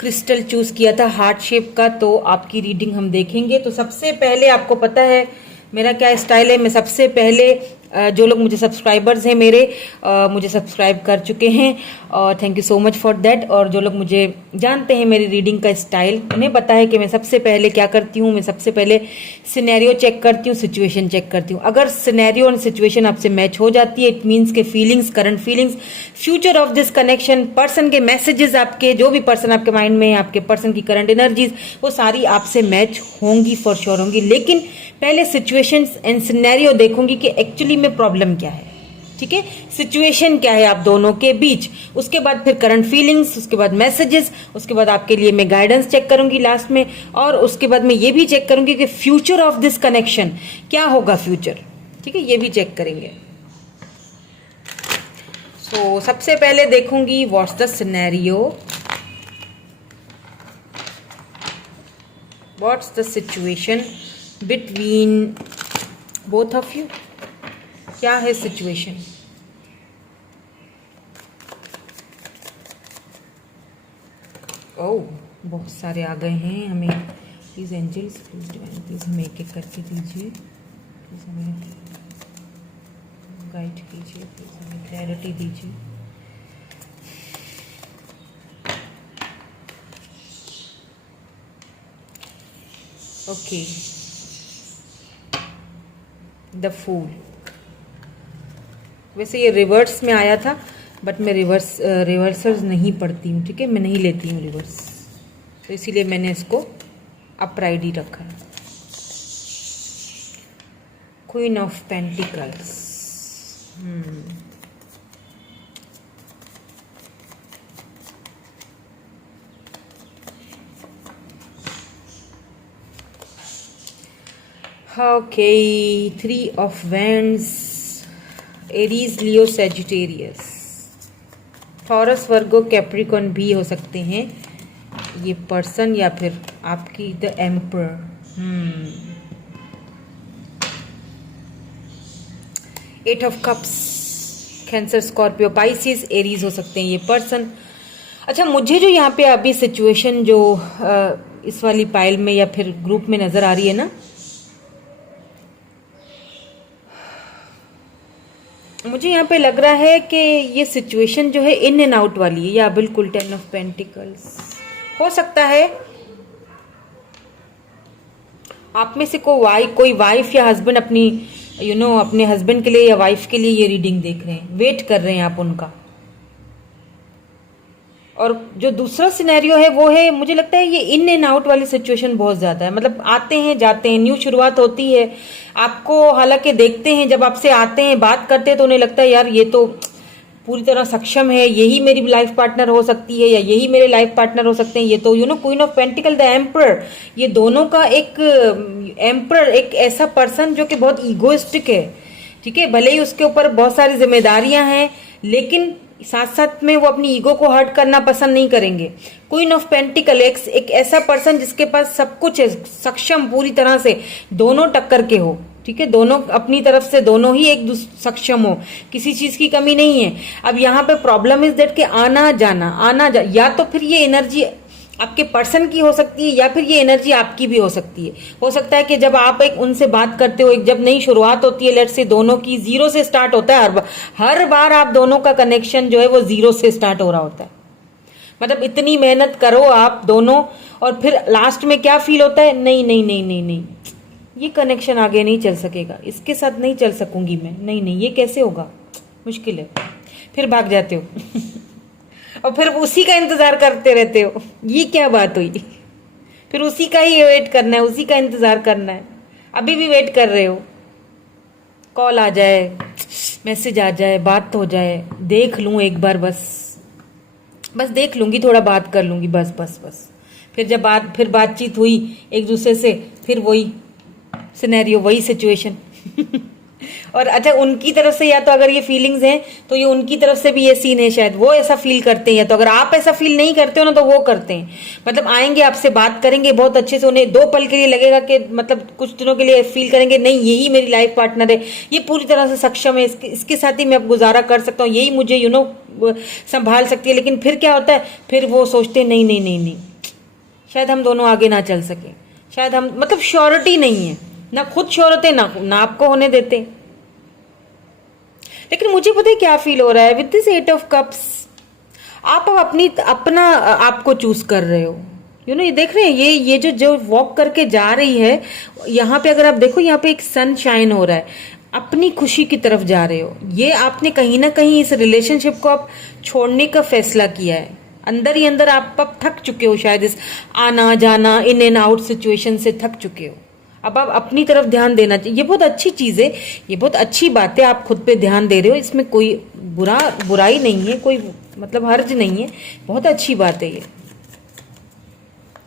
क्रिस्टल चूज किया था हार्ट शेप का, तो आपकी रीडिंग हम देखेंगे। तो सबसे पहले आपको पता है मेरा क्या स्टाइल है, मैं सबसे पहले जो लोग मुझे सब्सक्राइबर्स हैं मेरे, मुझे सब्सक्राइब कर चुके हैं, और thank you so much for that. और जो लोग मुझे जानते हैं मेरी रीडिंग का स्टाइल, उन्हें पता है कि मैं सबसे पहले क्या करती हूँ। मैं सबसे पहले सिनेरियो चेक करती हूँ, सिचुएशन चेक करती हूँ। अगर सिनेरियो और सिचुएशन आपसे मैच हो जाती है, इट मीन्स के feelings, current feelings, future of this connection, person के मैसेजेस, आपके जो भी पर्सन आपके माइंड में है, आपके पर्सन की करंट एनर्जीज, वो सारी आपसे मैच होंगी, फॉर श्योर होंगी। लेकिन पहले सिचुएशंस एंड सिनेरियो देखूंगी कि एक्चुअली में प्रॉब्लम क्या है। ठीक है, सिचुएशन क्या है आप दोनों के बीच, उसके बाद फिर करंट फीलिंग्स, उसके बाद मैसेजेस, उसके बाद आपके लिए मैं गाइडेंस चेक करूंगी लास्ट में, और उसके बाद मैं ये भी चेक करूंगी कि फ्यूचर ऑफ दिस कनेक्शन क्या होगा, फ्यूचर। ठीक है, ये भी चेक करेंगे। सो सबसे पहले देखूंगी what's the scenario, what's the situation between both of you. क्या है सिचुएशन? ओह, बहुत सारे आ गए हैं हमें। Please angels, please divine, please हमें एक एक करके दीजिए, प्लीज हमें गाइड कीजिए, प्लीज हमें क्लैरिटी दीजिए। Okay, the fool. वैसे ये रिवर्स में आया था, बट मैं रिवर्सर्स नहीं पढ़ती हूँ। ठीक है, मैं नहीं लेती हूँ रिवर्स, तो इसीलिए मैंने इसको अपराइट ही रखा है। Queen of pentacles. Okay, three of wands, Aries, Leo, Sagittarius, Taurus, Virgo, Capricorn भी हो सकते हैं ये पर्सन, या फिर आपकी the emperor. Eight of cups, Cancer, Scorpio, Pisces, Aries हो सकते हैं ये पर्सन। अच्छा, मुझे जो यहाँ पे अभी सिचुएशन जो इस वाली पाइल में या फिर ग्रुप में नजर आ रही है ना, मुझे यहाँ पे लग रहा है कि ये सिचुएशन जो है इन एंड आउट वाली है। या बिल्कुल 10 ऑफ पेंटिकल्स हो सकता है आप में से कोई वाइफ या हस्बैंड अपनी अपने हस्बैंड के लिए या वाइफ के लिए ये रीडिंग देख रहे हैं, वेट कर रहे हैं आप उनका। और जो दूसरा सिनेरियो है वो है, मुझे लगता है ये इन एंड आउट वाली सिचुएशन बहुत ज्यादा है। मतलब आते हैं जाते हैं, न्यू शुरुआत होती है आपको, हालांकि देखते हैं जब आपसे आते हैं बात करते हैं तो उन्हें लगता है यार ये तो पूरी तरह सक्षम है, यही मेरी लाइफ पार्टनर हो सकती है या यही मेरे लाइफ पार्टनर हो सकते हैं। ये तो queen of pentacle, the emperor, ये दोनों का एक एम्परर, एक ऐसा पर्सन जो कि बहुत ईगोइस्टिक है, ठीक है। भले ही उसके ऊपर बहुत सारी जिम्मेदारियां हैं लेकिन साथ साथ में वो अपनी ईगो को हर्ट करना पसंद नहीं करेंगे। क्वीन ऑफ पेंटिकल एक ऐसा पर्सन जिसके पास सब कुछ है, सक्षम पूरी तरह से, दोनों टक्कर के हो, ठीक है, दोनों अपनी तरफ से दोनों ही एक सक्षम हो, किसी चीज की कमी नहीं है। अब यहाँ पे प्रॉब्लम इज दैट कि या तो फिर ये एनर्जी आपके पर्सन की हो सकती है या फिर ये एनर्जी आपकी भी हो सकती है। हो सकता है कि जब आप एक उनसे बात करते हो, एक जब नई शुरुआत होती है, लेट्स से दोनों की जीरो से स्टार्ट होता है, हर बार आप दोनों का कनेक्शन जो है वो जीरो से स्टार्ट हो रहा होता है। मतलब इतनी मेहनत करो आप दोनों और फिर लास्ट में क्या फील होता है, नहीं नहीं नहीं नहीं नहीं, ये कनेक्शन आगे नहीं चल सकेगा, इसके साथ नहीं चल सकूंगी मैं, नहीं नहीं ये कैसे होगा, मुश्किल है, फिर भाग जाते हो और फिर उसी का इंतजार करते रहते हो। ये क्या बात हुई, फिर उसी का ही वेट करना है, उसी का इंतजार करना है। अभी भी वेट कर रहे हो, कॉल आ जाए, मैसेज आ जाए, बात हो जाए, देख लूं एक बार, बस देख लूंगी, थोड़ा बात कर लूंगी, बस बस बस। फिर जब बातचीत हुई एक दूसरे से, फिर वही सिनेरियो, वही सिचुएशन और अच्छा, उनकी तरफ से या तो अगर ये फीलिंग्स हैं तो ये उनकी तरफ से भी ये सीन है, शायद वो ऐसा फील करते हैं, या तो अगर आप ऐसा फील नहीं करते हो ना तो वो करते हैं। मतलब आएंगे, आपसे बात करेंगे बहुत अच्छे से, उन्हें 2 पल के लिए लगेगा कि मतलब कुछ दिनों के लिए फील करेंगे नहीं यही मेरी लाइफ पार्टनर है, ये पूरी तरह से सक्षम है, इसके साथ ही मैं अब गुजारा कर सकता हूँ, यही मुझे संभाल सकती है। लेकिन फिर क्या होता है, फिर वो सोचते हैं नहीं नहीं नहीं नहीं, शायद हम दोनों आगे ना चल सके, शायद हम, मतलब श्योरिटी नहीं है, ना खुद श्योर होते ना आपको होने देते। लेकिन मुझे पता है क्या फील हो रहा है विद दिस 8 ऑफ कप्स, आप अब अपना आपको चूज कर रहे हो। ये देख रहे हैं, ये जो वॉक करके जा रही है, यहाँ पे अगर आप देखो, यहाँ पे एक सन शाइन हो रहा है, अपनी खुशी की तरफ जा रहे हो। ये आपने कहीं ना कहीं इस रिलेशनशिप को आप छोड़ने का फैसला किया है, अंदर ही अंदर आप अब थक चुके हो, शायद इस आना जाना, इन एंड आउट सिचुएशन से थक चुके हो। अब आप अपनी तरफ ध्यान देना चाहिए, ये बहुत अच्छी चीज है, ये बहुत अच्छी बात है, आप खुद पे ध्यान दे रहे हो, इसमें कोई बुराई नहीं है, कोई मतलब हर्ज नहीं है, बहुत अच्छी बात है ये।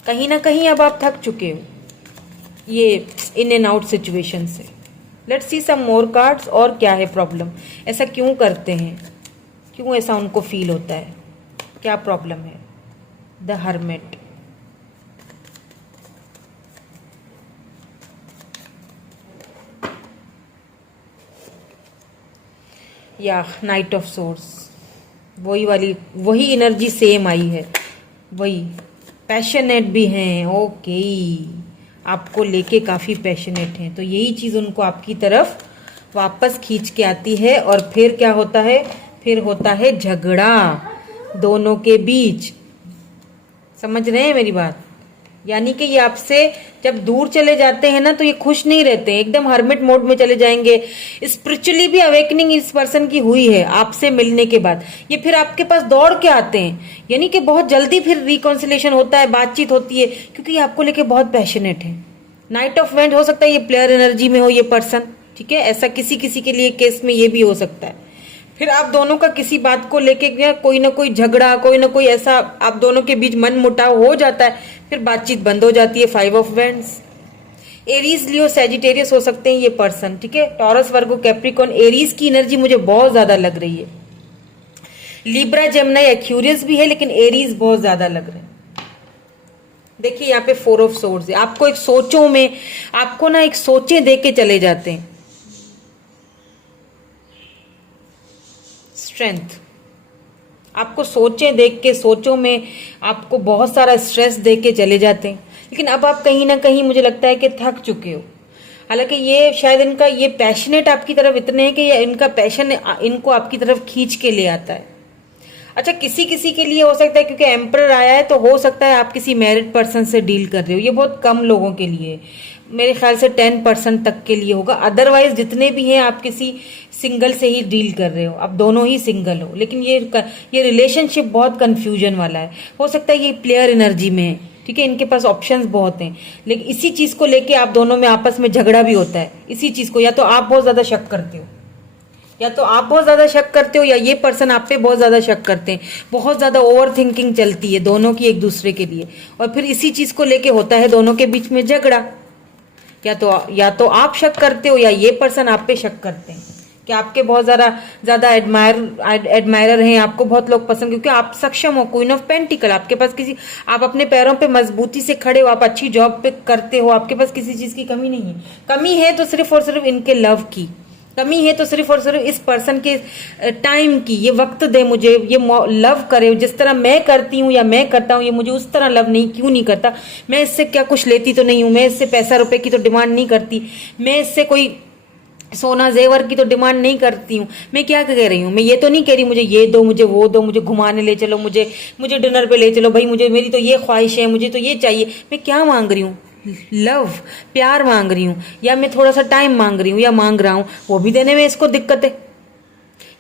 कहीं ना कहीं अब आप थक चुके हो ये इन एंड आउट सिचुएशन से। Let's see some more cards, और क्या है प्रॉब्लम, ऐसा क्यों करते हैं, क्यों ऐसा उनको फील होता है, क्या प्रॉब्लम है। द हर्मिट, या नाइट ऑफ सोर्स, वही एनर्जी सेम आई है, वही पैशनेट भी हैं, ओके, आपको लेके काफी पैशनेट हैं, तो यही चीज उनको आपकी तरफ वापस खींच के आती है। और फिर क्या होता है, फिर होता है झगड़ा दोनों के बीच, समझ रहे हैं मेरी बात। यानी कि ये आपसे जब दूर चले जाते हैं ना तो ये खुश नहीं रहते हैं, एकदम हर्मिट मोड में चले जाएंगे। स्पिरिचुअली भी अवेकनिंग इस पर्सन की हुई है आपसे मिलने के बाद, ये फिर आपके पास दौड़ के आते हैं, यानी कि बहुत जल्दी फिर रिकॉन्सिलेशन होता है, बातचीत होती है, क्योंकि ये आपको लेके बहुत पैशनेट है। नाइट ऑफ वेंट हो सकता है ये प्लेयर एनर्जी में हो ये पर्सन, ठीक है, ऐसा किसी किसी के लिए केस में ये भी हो सकता है। फिर आप दोनों का किसी बात को लेके कोई ना कोई झगड़ा, कोई ना कोई ऐसा आप दोनों के बीच मन मुटाव हो जाता है, फिर बातचीत बंद हो जाती है। 5 of wands. Aries, Leo, Sagittarius हो सकते हैं ये पर्सन, ठीक है। Taurus, Virgo, Capricorn. एरीज की एनर्जी मुझे बहुत ज्यादा लग रही है। लिब्रा, जेमिनी, एक्वेरियस भी है, लेकिन एरीज बहुत ज्यादा लग रहे हैं। देखिए यहाँ पे 4 ऑफ सोर्ड्स है। आपको एक सोचों में, आपको ना एक सोचें दे के चले जाते हैं। स्ट्रेंथ, आपको सोचें देख के, सोचों में आपको बहुत सारा स्ट्रेस दे के चले जाते हैं, लेकिन अब आप कहीं ना कहीं मुझे लगता है कि थक चुके हो। हालांकि ये शायद इनका ये पैशनेट आपकी तरफ इतने हैं कि इनका पैशन इनको आपकी तरफ खींच के ले आता है। अच्छा, किसी किसी के लिए हो सकता है, क्योंकि एम्परर आया है तो हो सकता है आप किसी मैरिड पर्सन से डील कर रहे हो। ये बहुत कम लोगों के लिए, मेरे ख्याल से 10% तक के लिए होगा। अदरवाइज जितने भी हैं आप किसी सिंगल से ही डील कर रहे हो, आप दोनों ही सिंगल हो। लेकिन ये रिलेशनशिप बहुत कंफ्यूजन वाला है। हो सकता है ये प्लेयर एनर्जी में है, ठीक है, इनके पास ऑप्शंस बहुत हैं, लेकिन इसी चीज को लेके आप दोनों में आपस में झगड़ा भी होता है। इसी चीज को, या तो आप बहुत ज्यादा शक करते हो, या तो आप बहुत ज्यादा शक करते हो, या ये पर्सन आप पे बहुत ज्यादा शक करते हैं। बहुत ज्यादा ओवर थिंकिंग चलती है दोनों की एक दूसरे के लिए, और फिर इसी चीज को लेके होता है दोनों के बीच में झगड़ा। या तो आप शक करते हो, या ये पर्सन आप पे शक करते हैं कि आपके बहुत ज्यादा एडमायरर हैं, आपको बहुत लोग पसंद, क्योंकि आप सक्षम हो। क्वीन ऑफ पेंटिकल, आपके पास आप अपने पैरों पे मजबूती से खड़े हो, आप अच्छी जॉब पे करते हो, आपके पास किसी चीज की कमी नहीं है। कमी है तो सिर्फ और सिर्फ इनके लव की कमी है, तो सिर्फ और सिर्फ इस पर्सन के टाइम की। ये वक्त दे मुझे, ये लव करे जिस तरह मैं करती हूँ या मैं करता हूँ, ये मुझे उस तरह लव क्यों नहीं करता। मैं इससे क्या कुछ लेती तो नहीं हूँ, मैं इससे पैसा रुपए की तो डिमांड नहीं करती, मैं इससे कोई सोना जेवर की तो डिमांड नहीं करती हूँ। मैं क्या कह रही हूँ, मैं ये तो नहीं कह रही मुझे ये दो, मुझे वो दो, मुझे घुमाने ले चलो, मुझे डिनर पे ले चलो भाई, मुझे मेरी तो ये ख्वाहिश है, मुझे तो ये चाहिए। मैं क्या मांग रही हूँ? लव, प्यार मांग रही हूँ, या मैं थोड़ा सा टाइम मांग रही हूँ, या मांग रहा हूँ, वो भी देने में इसको दिक्कत है।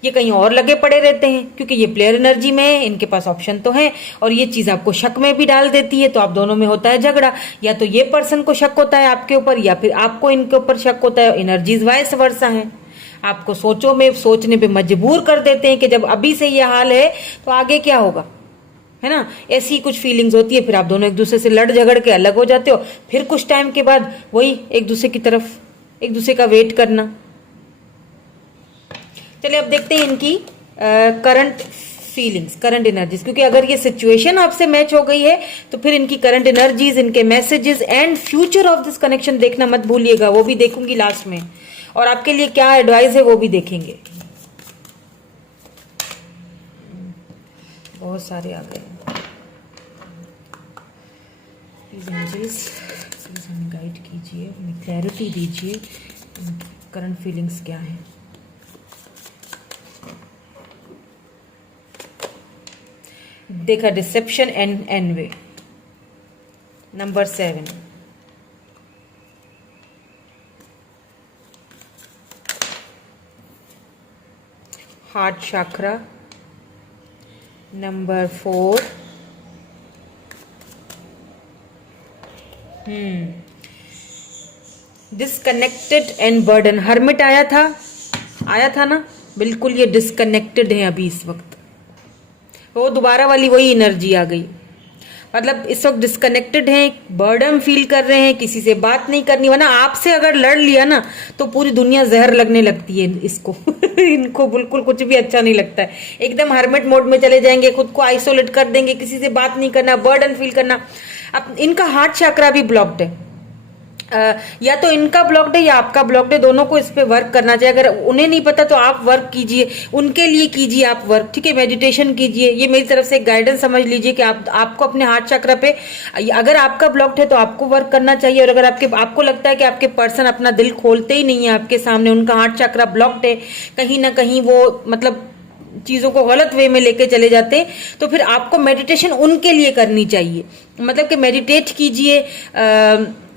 ये कहीं और लगे पड़े रहते हैं, क्योंकि ये प्लेयर एनर्जी में है, इनके पास ऑप्शन तो है, और ये चीज आपको शक में भी डाल देती है, तो आप दोनों में होता है झगड़ा। या तो ये पर्सन को शक होता है आपके ऊपर, या फिर आपको इनके ऊपर शक होता है। एनर्जीज वाइस वर्सा है, आपको सोचने पे मजबूर कर देते हैं कि जब अभी से ये हाल है तो आगे क्या होगा, है ना। ऐसी कुछ फीलिंग्स होती है। फिर आप दोनों एक दूसरे से लड़ झगड़ के अलग हो जाते हो, फिर कुछ टाइम के बाद वही एक दूसरे की तरफ, एक दूसरे का वेट करना। चलिए अब देखते हैं इनकी करंट फीलिंग्स, करंट एनर्जीज, क्योंकि अगर ये सिचुएशन आपसे मैच हो गई है तो फिर इनकी करंट एनर्जीज, इनके messages and future of this connection देखना मत भूलिएगा, वो भी देखूंगी लास्ट में, और आपके लिए क्या एडवाइस है वो भी देखेंगे। बहुत सारे आ गए। प्लीज एंजल्स, प्लीज हमें गाइड कीजिए, हमें क्लैरिटी दीजिए, करंट फीलिंग्स क्या है। देखा, dissipation and envy, number 7, heart chakra, number 4, disconnected and burden. Hermit आया था ना, बिल्कुल ये डिस्कनेक्टेड है अभी इस वक्त, वो दोबारा वाली वही एनर्जी आ गई। मतलब इस वक्त डिस्कनेक्टेड हैं, बर्डन फील कर रहे हैं, किसी से बात नहीं करनी, वरना आपसे अगर लड़ लिया ना तो पूरी दुनिया जहर लगने लगती है इसको इनको बिल्कुल कुछ भी अच्छा नहीं लगता है, एकदम हर्मिट मोड में चले जाएंगे, खुद को आइसोलेट कर देंगे, किसी से बात नहीं करना, बर्डन फील करना। अब इनका हार्ट चक्रा भी ब्लॉक्ड है, या तो इनका ब्लॉक्ड है या आपका ब्लॉक्ड है, दोनों को इस पे वर्क करना चाहिए। अगर उन्हें नहीं पता तो आप वर्क कीजिए, उनके लिए कीजिए आप वर्क, ठीक है, मेडिटेशन कीजिए। ये मेरी तरफ से एक गाइडेंस समझ लीजिए कि आपको अपने हार्ट चक्र पे, अगर आपका ब्लॉक्ड है तो आपको वर्क करना चाहिए, और अगर आपको लगता है कि आपके पर्सन अपना दिल खोलते ही नहीं है आपके सामने, उनका हार्ट चक्र ब्लॉक्ड है, कहीं ना कहीं वो मतलब चीजों को गलत वे में लेके चले जाते हैं, तो फिर आपको मेडिटेशन उनके लिए करनी चाहिए। मतलब कि मेडिटेट कीजिए,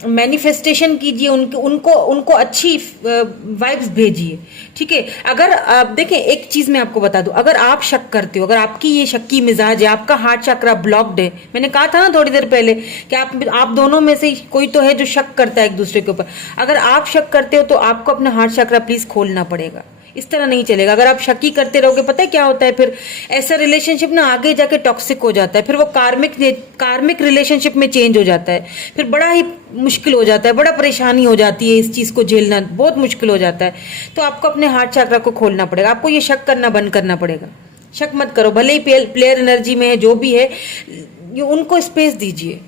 मैनिफेस्टेशन कीजिए, उनको उनको उनको अच्छी वाइब्स भेजिए, ठीक है। अगर देखें, एक चीज मैं आपको बता दूं, अगर आप शक करते हो, अगर आपकी ये शक्की मिजाज है, आपका हार्ट चक्रा ब्लॉक्ड है, मैंने कहा था ना थोड़ी देर पहले कि आप दोनों में से कोई तो है जो शक करता है एक दूसरे के ऊपर। अगर आप शक करते हो तो आपको अपना हार्ट चक्रा प्लीज खोलना पड़ेगा, इस तरह नहीं चलेगा। अगर आप शकी करते रहोगे, पता है क्या होता है फिर, ऐसा रिलेशनशिप ना आगे जाके टॉक्सिक हो जाता है, फिर वो कार्मिक रिलेशनशिप में चेंज हो जाता है, फिर बड़ा ही मुश्किल हो जाता है, बड़ा परेशानी हो जाती है, इस चीज को झेलना बहुत मुश्किल हो जाता है। तो आपको अपने हार्ट चक्रा को खोलना पड़ेगा, आपको ये शक करना बंद करना पड़ेगा। शक मत करो, भले ही प्लेयर एनर्जी में है जो भी है, उनको स्पेस दीजिए,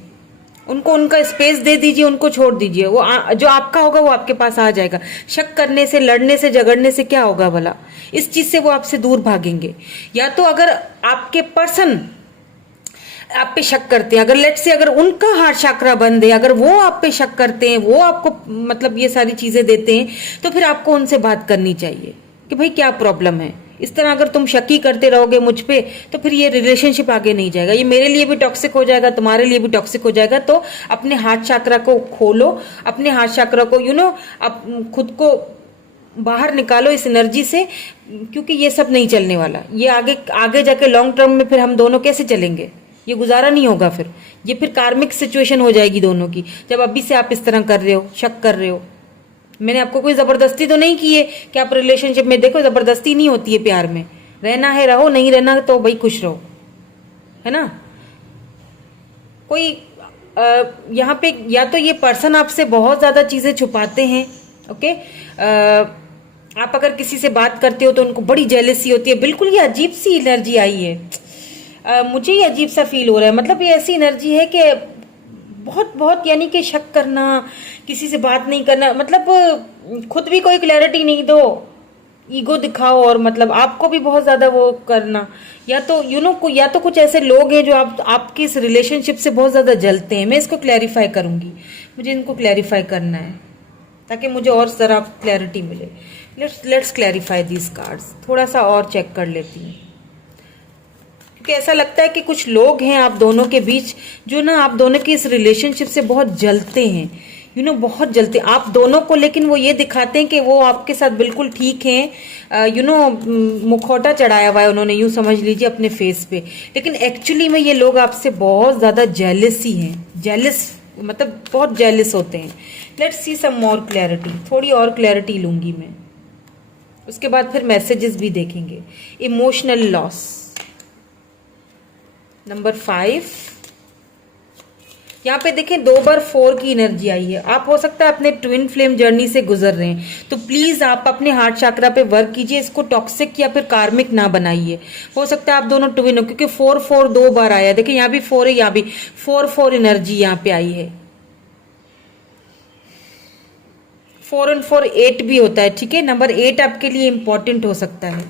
उनको उनका स्पेस दे दीजिए, उनको छोड़ दीजिए। वो जो आपका होगा वो आपके पास आ जाएगा। शक करने से, लड़ने से, झगड़ने से क्या होगा भला? इस चीज से वो आपसे दूर भागेंगे। या तो अगर आपके पर्सन आप पे शक करते हैं, अगर लेट से अगर उनका हार्ट चक्रा बंद है, अगर वो आप पे शक करते हैं, वो आपको मतलब ये सारी चीजें देते हैं, तो फिर आपको उनसे बात करनी चाहिए कि भाई क्या प्रॉब्लम है। इस तरह अगर तुम शकी करते रहोगे मुझ पे, तो फिर ये रिलेशनशिप आगे नहीं जाएगा, ये मेरे लिए भी टॉक्सिक हो जाएगा, तुम्हारे लिए भी टॉक्सिक हो जाएगा। तो अपने हार्ट चक्रा को खोलो, अपने हार्ट चक्रा को आप खुद को बाहर निकालो इस एनर्जी से, क्योंकि ये सब नहीं चलने वाला। ये आगे जाके लॉन्ग टर्म में फिर हम दोनों कैसे चलेंगे? ये गुजारा नहीं होगा फिर, ये फिर कार्मिक सिचुएशन हो जाएगी दोनों की, जब अभी से आप इस तरह कर रहे हो, शक कर रहे हो। मैंने आपको कोई जबरदस्ती तो नहीं की है कि आप रिलेशनशिप में, देखो जबरदस्ती नहीं होती है प्यार में, रहना है रहो, नहीं रहना तो भाई खुश रहो, है ना। कोई यहाँ पे या तो ये पर्सन आपसे बहुत ज्यादा चीजें छुपाते हैं, ओके। आप अगर किसी से बात करते हो तो उनको बड़ी जेलसी होती है, बिल्कुल ये अजीब सी एनर्जी आई है, मुझे ये अजीब सा फील हो रहा है। मतलब ये ऐसी एनर्जी है कि बहुत बहुत यानी कि शक करना, किसी से बात नहीं करना, मतलब खुद भी कोई क्लैरिटी नहीं दो, ईगो दिखाओ, और मतलब आपको भी बहुत ज्यादा वो करना। या तो या तो कुछ ऐसे लोग हैं जो आपकी इस रिलेशनशिप से बहुत ज्यादा जलते हैं। मैं इसको क्लैरिफाई करूंगी, मुझे इनको क्लैरिफाई करना है ताकि मुझे और जरा क्लैरिटी मिले। लेट्स क्लैरिफाई दीज कार्ड्स, थोड़ा सा और चेक कर लेती हूँ, क्योंकि ऐसा लगता है कि कुछ लोग हैं आप दोनों के बीच जो ना आप दोनों की इस रिलेशनशिप से बहुत जलते हैं, बहुत जलते हैं आप दोनों को। लेकिन वो ये दिखाते हैं कि वो आपके साथ बिल्कुल ठीक हैं, मुखौटा चढ़ाया हुआ है उन्होंने, यूं समझ लीजिए अपने फेस पे। लेकिन एक्चुअली में ये लोग आपसे बहुत ज्यादा जेलसी हैं, जेलस मतलब बहुत जेलस होते हैं। Let's see some more clarity, थोड़ी और क्लैरिटी लूंगी मैं, उसके बाद फिर मैसेजेस भी देखेंगे। इमोशनल लॉस नंबर 5, यहाँ पे देखें 2 बार 4 की एनर्जी आई है। आप हो सकता है अपने ट्विन फ्लेम जर्नी से गुजर रहे हैं, तो प्लीज आप अपने हार्ट चक्रा पे वर्क कीजिए, इसको टॉक्सिक या फिर कार्मिक ना बनाइए। हो सकता है आप दोनों ट्विन हो, क्योंकि 4 2 बार आया, देखिए यहाँ भी 4 है, यहाँ भी 4 एनर्जी यहाँ पे आई है। 4 और 4 8 भी होता है, ठीक है। नंबर 8 आपके लिए इंपॉर्टेंट हो सकता है,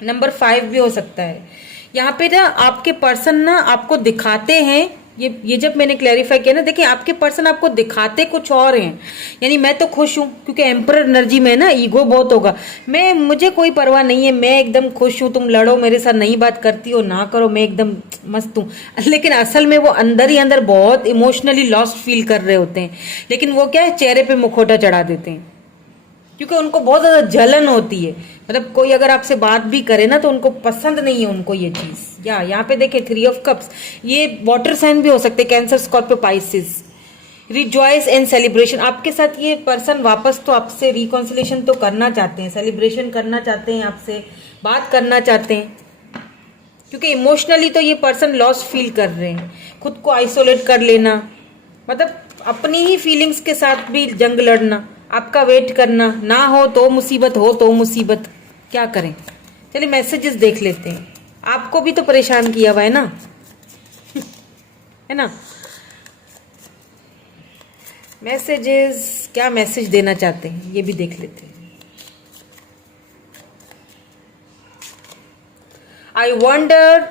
नंबर 5 भी हो सकता है। यहाँ पे ना आपके पर्सन ना आपको दिखाते हैं, ये जब मैंने क्लैरिफाई किया ना, देखिए आपके पर्सन आपको दिखाते कुछ और हैं। यानी मैं तो खुश हूँ क्योंकि एम्परर एनर्जी में ना ईगो बहुत होगा, मुझे कोई परवाह नहीं है, मैं एकदम खुश हूँ, तुम लड़ो मेरे साथ, नहीं बात करती हो ना करो, मैं एकदम मस्त हूँ। लेकिन असल में वो अंदर ही अंदर बहुत इमोशनली लॉस्ट फील कर रहे होते हैं। लेकिन वो क्या है, चेहरे पे मुखौटा चढ़ा देते हैं, क्योंकि उनको बहुत ज्यादा जलन होती है। मतलब कोई अगर आपसे बात भी करे ना तो उनको पसंद नहीं है उनको ये चीज। यहाँ पे देखे 3 ऑफ कप्स, ये वाटर साइन भी हो सकते हैं, cancer, Scorpio, Pisces. Rejoice and celebration, आपके साथ ये पर्सन वापस तो आपसे रिकॉन्सिलेशन तो करना चाहते हैं, सेलिब्रेशन करना चाहते हैं, आपसे बात करना चाहते हैं, क्योंकि इमोशनली तो ये पर्सन लॉस फील कर रहे हैं। खुद को आइसोलेट कर लेना, मतलब अपनी ही फीलिंग्स के साथ भी जंग लड़ना, आपका वेट करना, ना हो तो मुसीबत, हो तो मुसीबत, क्या करें। चलिए मैसेजेस देख लेते हैं, आपको भी तो परेशान किया हुआ है ना है ना। मैसेजेस, क्या मैसेज देना चाहते हैं ये भी देख लेते हैं। I wonder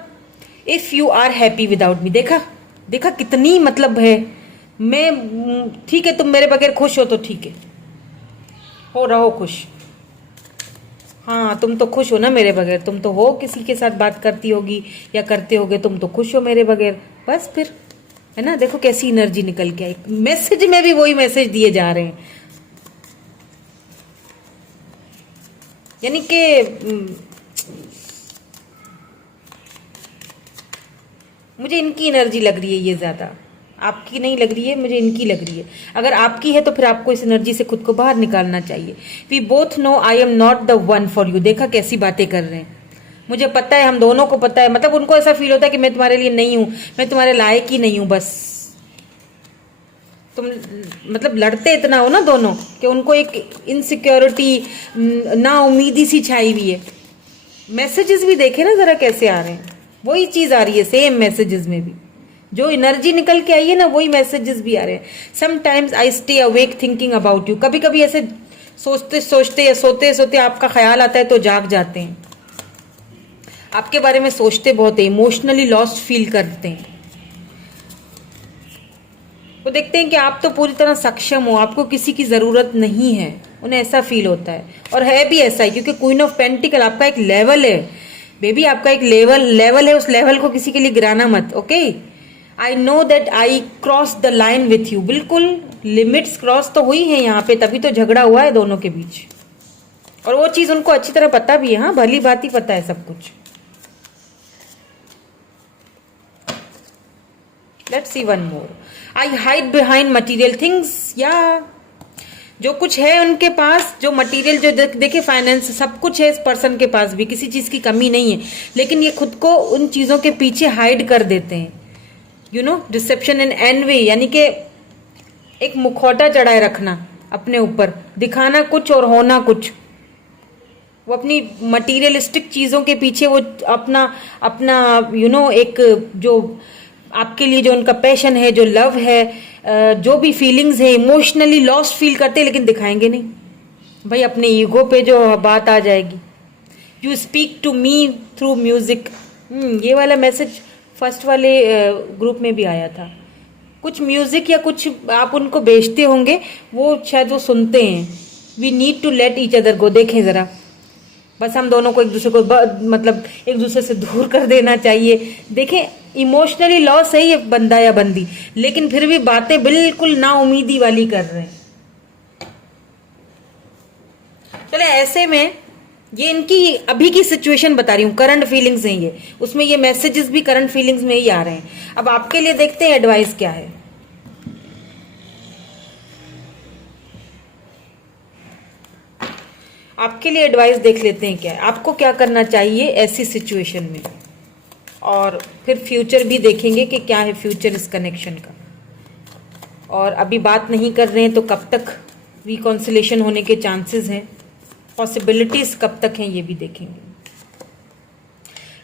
if you are happy without me. देखा कितनी मतलब है, मैं ठीक है, तुम मेरे बगैर खुश हो तो ठीक है, हो रहो खुश। हाँ तुम तो खुश हो ना मेरे बगैर, तुम तो हो किसी के साथ बात करती होगी या करते होगे, तुम तो खुश हो मेरे बगैर, बस फिर है ना, देखो कैसी एनर्जी निकल के आई, मैसेज में भी वही मैसेज दिए जा रहे हैं, यानी कि मुझे इनकी एनर्जी लग रही है ये ज्यादा, आपकी नहीं लग रही है, मुझे इनकी लग रही है। अगर आपकी है तो फिर आपको इस एनर्जी से खुद को बाहर निकालना चाहिए। We both know I am not the one for you. देखा कैसी बातें कर रहे हैं, मुझे पता है, हम दोनों को पता है, मतलब उनको ऐसा फील होता है कि मैं तुम्हारे लिए नहीं हूं, मैं तुम्हारे लायक ही नहीं हूं, बस तुम मतलब लड़ते इतना हो ना दोनों कि उनको एक इनसिक्योरिटी, ना उम्मीदी सी छाई हुई है। मैसेजेस भी देखे ना जरा कैसे आ रहे हैं, वही चीज आ रही है सेम मैसेजेस में भी, जो एनर्जी निकल के आई है ना वही मैसेजेस भी आ रहे हैं। Sometimes I stay awake thinking about you. कभी कभी ऐसे सोचते सोचते या सोते सोते आपका ख्याल आता है तो जाग जाते हैं, आपके बारे में सोचते बहुत है, इमोशनली लॉस्ट फील करते हैं। वो देखते हैं कि आप तो पूरी तरह सक्षम हो, आपको किसी की जरूरत नहीं है, उन्हें ऐसा फील होता है। और है भी ऐसा ही, क्योंकि क्वीन ऑफ पेंटिकल आपका एक लेवल है बेबी, आपका एक लेवल है, उस लेवल को किसी के लिए गिराना मत। Okay, I know that I cross the line with you. बिल्कुल लिमिट्स क्रॉस तो हुई है यहाँ पे, तभी तो झगड़ा हुआ है दोनों के बीच, और वो चीज उनको अच्छी तरह पता भी है। हाँ, भली बात ही पता है सब कुछ। Let's see one more. I hide behind material things. या जो कुछ है उनके पास, जो मटेरियल, जो देखिए फाइनेंस सब कुछ है इस पर्सन के पास भी, किसी चीज की कमी नहीं है, लेकिन ये खुद को उन चीजों के पीछे हाइड कर देते हैं। You know, deception and envy, यानी कि एक मुखौटा चढ़ाए रखना अपने ऊपर, दिखाना कुछ और होना कुछ। वो अपनी मटीरियलिस्टिक चीजों के पीछे वो अपना अपना यू नो एक जो आपके लिए जो उनका पैशन है, जो लव है, जो भी फीलिंग्स है, इमोशनली लॉस्ट फील करते हैं, लेकिन दिखाएंगे नहीं। भाई अपने ईगो पे जो बात आ जाएगी। You speak to me through music. ये वाला मैसेज फर्स्ट वाले ग्रुप में भी आया था। कुछ म्यूजिक या कुछ आप उनको बेचते होंगे, वो शायद वो सुनते हैं। We need to let each other go. देखें जरा, बस हम दोनों को एक दूसरे को मतलब एक दूसरे से दूर कर देना चाहिए। देखें, इमोशनली लॉस है ये बंदा या बंदी, लेकिन फिर भी बातें बिल्कुल ना उम्मीदी वाली कर रहे हैं। चले, ऐसे में ये इनकी अभी की सिचुएशन बता रही हूँ, करंट फीलिंग्स हैं ये, उसमें ये मैसेजेस भी करंट फीलिंग्स में ही आ रहे हैं। अब आपके लिए देखते हैं एडवाइस क्या है। आपके लिए एडवाइस देख लेते हैं क्या है, आपको क्या करना चाहिए ऐसी सिचुएशन में, और फिर फ्यूचर भी देखेंगे कि क्या है फ्यूचर इस कनेक्शन का। और अभी बात नहीं कर रहे हैं तो कब तक रिकॉन्सिलेशन होने के चांसेस हैं, पॉसिबिलिटीज कब तक हैं, ये भी देखेंगे।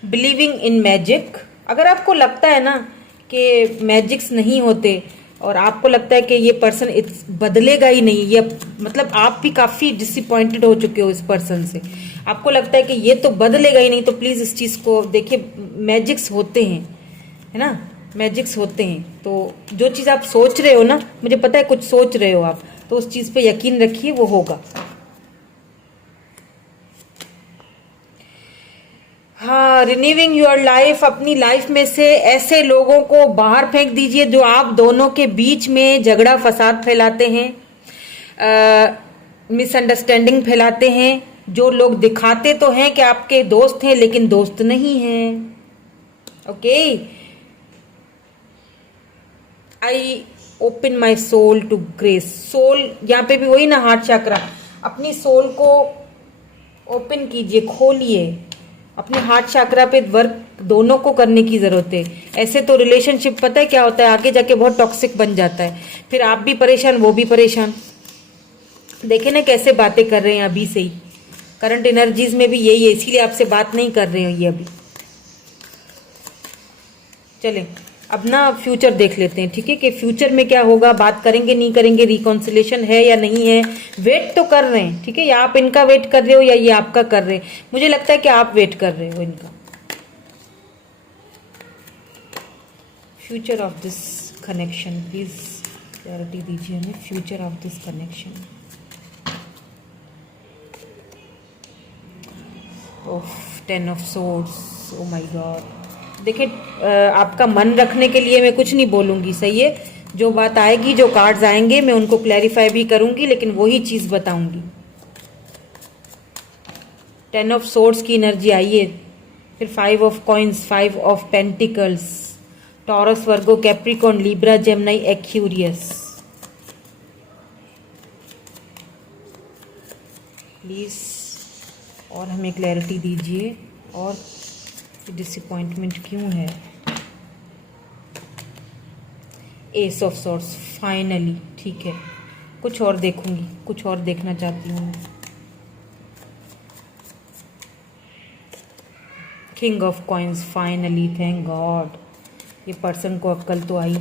Believing in magic. अगर आपको लगता है ना कि मैजिक्स नहीं होते और आपको लगता है कि ये पर्सन बदलेगा ही नहीं, ये मतलब आप भी काफी डिसअपॉइंटेड हो चुके हो इस पर्सन से, आपको लगता है कि ये तो बदलेगा ही नहीं, तो प्लीज इस चीज को देखिए। मैजिक्स होते हैं, है ना, मैजिक्स होते हैं। तो जो चीज आप सोच रहे हो ना, मुझे पता है कुछ सोच रहे हो आप, तो उस चीज पे यकीन रखिए, वो होगा। हाँ, रिन्यूइंग योर लाइफ। अपनी लाइफ में से ऐसे लोगों को बाहर फेंक दीजिए जो आप दोनों के बीच में झगड़ा फसाद फैलाते हैं, मिसअंडरस्टैंडिंग फैलाते हैं, जो लोग दिखाते तो हैं कि आपके दोस्त हैं लेकिन दोस्त नहीं हैं। Okay, I open my soul to grace. Soul यहाँ पे भी वही ना, हार्ट चक्रा। अपनी सोल को ओपन कीजिए, खोलिए। अपने हार्ट चक्रा पे वर्क दोनों को करने की जरूरत है। ऐसे तो रिलेशनशिप पता है क्या होता है, आगे जाके बहुत टॉक्सिक बन जाता है, फिर आप भी परेशान, वो भी परेशान। देखे ना कैसे बातें कर रहे हैं अभी से ही, करंट एनर्जीज में भी यही है, इसीलिए आपसे बात नहीं कर रहे हो ये अभी। चले, अब ना फ्यूचर देख लेते हैं, ठीक है, कि फ्यूचर में क्या होगा, बात करेंगे नहीं करेंगे, रिकॉन्सिलेशन है या नहीं है। वेट तो कर रहे हैं, ठीक है, या आप इनका वेट कर रहे हो या ये आपका कर रहे हैं। मुझे लगता है कि आप वेट कर रहे हो इनका। Future of this connection, please clarity दीजिए हमें, future of this connection. Oh, 10 of swords, oh my God. देखिए आपका मन रखने के लिए मैं कुछ नहीं बोलूँगी, सही है। जो बात आएगी, जो कार्ड्स आएंगे मैं उनको क्लैरिफाई भी करूँगी, लेकिन वही चीज़ बताऊँगी। 10 ऑफ सोर्ड्स की एनर्जी आई है, फिर 5 of coins, 5 of pentacles, taurus, Virgo, Capricorn, Libra, Gemini, Aquarius. Please और हमें क्लैरिटी दीजिए, और डिसअपॉइंटमेंट क्यों है। एस ऑफ सॉर्ड्स, फाइनली, ठीक है। कुछ और देखूंगी, कुछ और देखना चाहती हूँ मैं। King of coins, finally, thank God. ये पर्सन को अक्ल तो आई।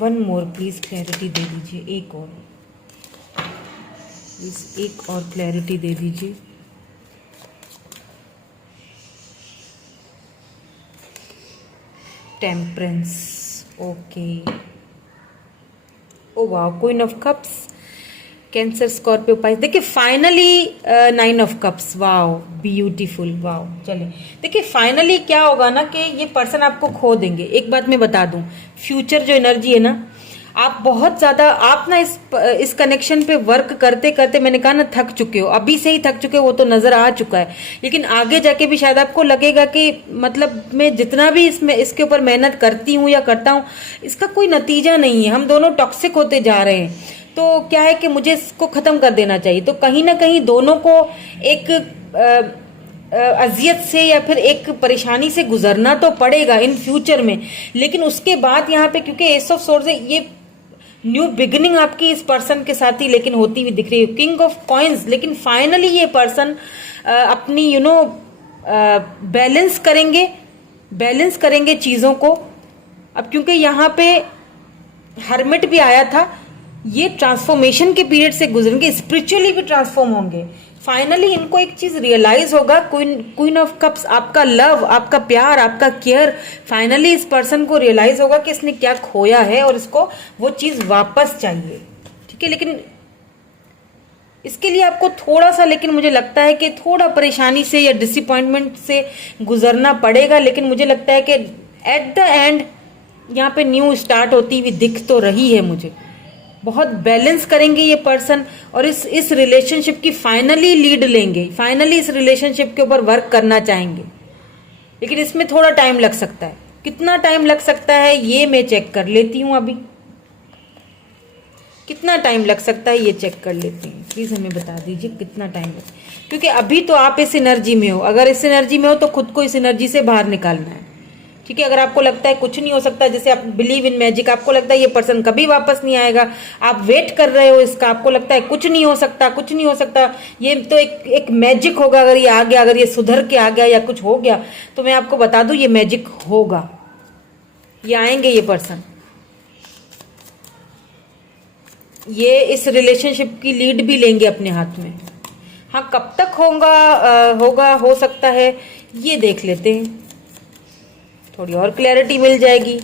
वन मोर प्लीज़, क्लैरिटी दे दीजिए, एक और प्लीज़, एक और क्लैरिटी दे दीजिए। Temperance, okay. ओ वाह, queen of cups, Cancer, Scorpio, Pisces. देखिए finally 9 of cups, wow beautiful, wow. चलिए देखिए फाइनली क्या होगा ना कि ये पर्सन आपको खो देंगे। एक बात मैं बता दूं, फ्यूचर जो एनर्जी है ना, आप बहुत ज़्यादा, आप ना इस कनेक्शन पे वर्क करते करते, मैंने कहा ना, थक चुके हो। अभी से ही थक चुके हो, वो तो नज़र आ चुका है। लेकिन आगे जाके भी शायद आपको लगेगा कि मतलब मैं जितना भी इसके ऊपर मेहनत करती हूँ या करता हूँ, इसका कोई नतीजा नहीं है। हम दोनों टॉक्सिक होते जा रहे हैं। तो क्या है कि मुझे इसको ख़त्म कर देना चाहिए। तो कहीं ना कहीं दोनों को एक अजियत से या फिर एक परेशानी से गुजरना तो पड़ेगा इन फ्यूचर में। लेकिन उसके बाद यहाँ पे, क्योंकि एस ऑफ सोर्ड्स है, ये न्यू बिगिनिंग आपकी इस पर्सन के साथ ही लेकिन होती हुई दिख रही है। किंग ऑफ कॉइन्स, लेकिन फाइनली ये पर्सन अपनी बैलेंस करेंगे चीज़ों को। अब क्योंकि यहाँ पे हर्मिट भी आया था, ये ट्रांसफॉर्मेशन के पीरियड से गुजरेंगे, स्पिरिचुअली भी ट्रांसफॉर्म होंगे। फाइनली इनको एक चीज रियलाइज होगा, क्वीन ऑफ कप्स, आपका लव, आपका प्यार, आपका केयर, फाइनली इस पर्सन को रियलाइज होगा कि इसने क्या खोया है और इसको वो चीज वापस चाहिए। ठीक है, लेकिन इसके लिए आपको थोड़ा सा, लेकिन मुझे लगता है कि थोड़ा परेशानी से या डिसअपॉइंटमेंट से गुजरना पड़ेगा। लेकिन मुझे लगता है कि एट द एंड यहाँ पे न्यू स्टार्ट होती हुई दिख तो रही है मुझे। बहुत बैलेंस करेंगे ये पर्सन और इस रिलेशनशिप की फाइनली लीड लेंगे, फाइनली इस रिलेशनशिप के ऊपर वर्क करना चाहेंगे। लेकिन इसमें थोड़ा टाइम लग सकता है। कितना टाइम लग सकता है ये मैं चेक कर लेती हूँ। अभी कितना टाइम लग सकता है ये चेक कर लेती हूँ। प्लीज़ हमें बता दीजिए कितना टाइम लग, क्योंकि अभी तो आप इस एनर्जी में हो। अगर इस एनर्जी में हो तो खुद को इस एनर्जी से बाहर निकालना है। ठीक है, अगर आपको लगता है कुछ नहीं हो सकता, जैसे आप बिलीव इन मैजिक, आपको लगता है ये पर्सन कभी वापस नहीं आएगा, आप वेट कर रहे हो इसका, आपको लगता है कुछ नहीं हो सकता, कुछ नहीं हो सकता, ये तो एक मैजिक होगा, अगर ये आ गया, अगर ये सुधर के आ गया या कुछ हो गया, तो मैं आपको बता दूं ये मैजिक होगा। ये आएंगे ये पर्सन, ये इस रिलेशनशिप की लीड भी लेंगे अपने हाथ में। हाँ, कब तक होगा हो सकता है ये देख लेते हैं, थोड़ी और क्लैरिटी मिल जाएगी।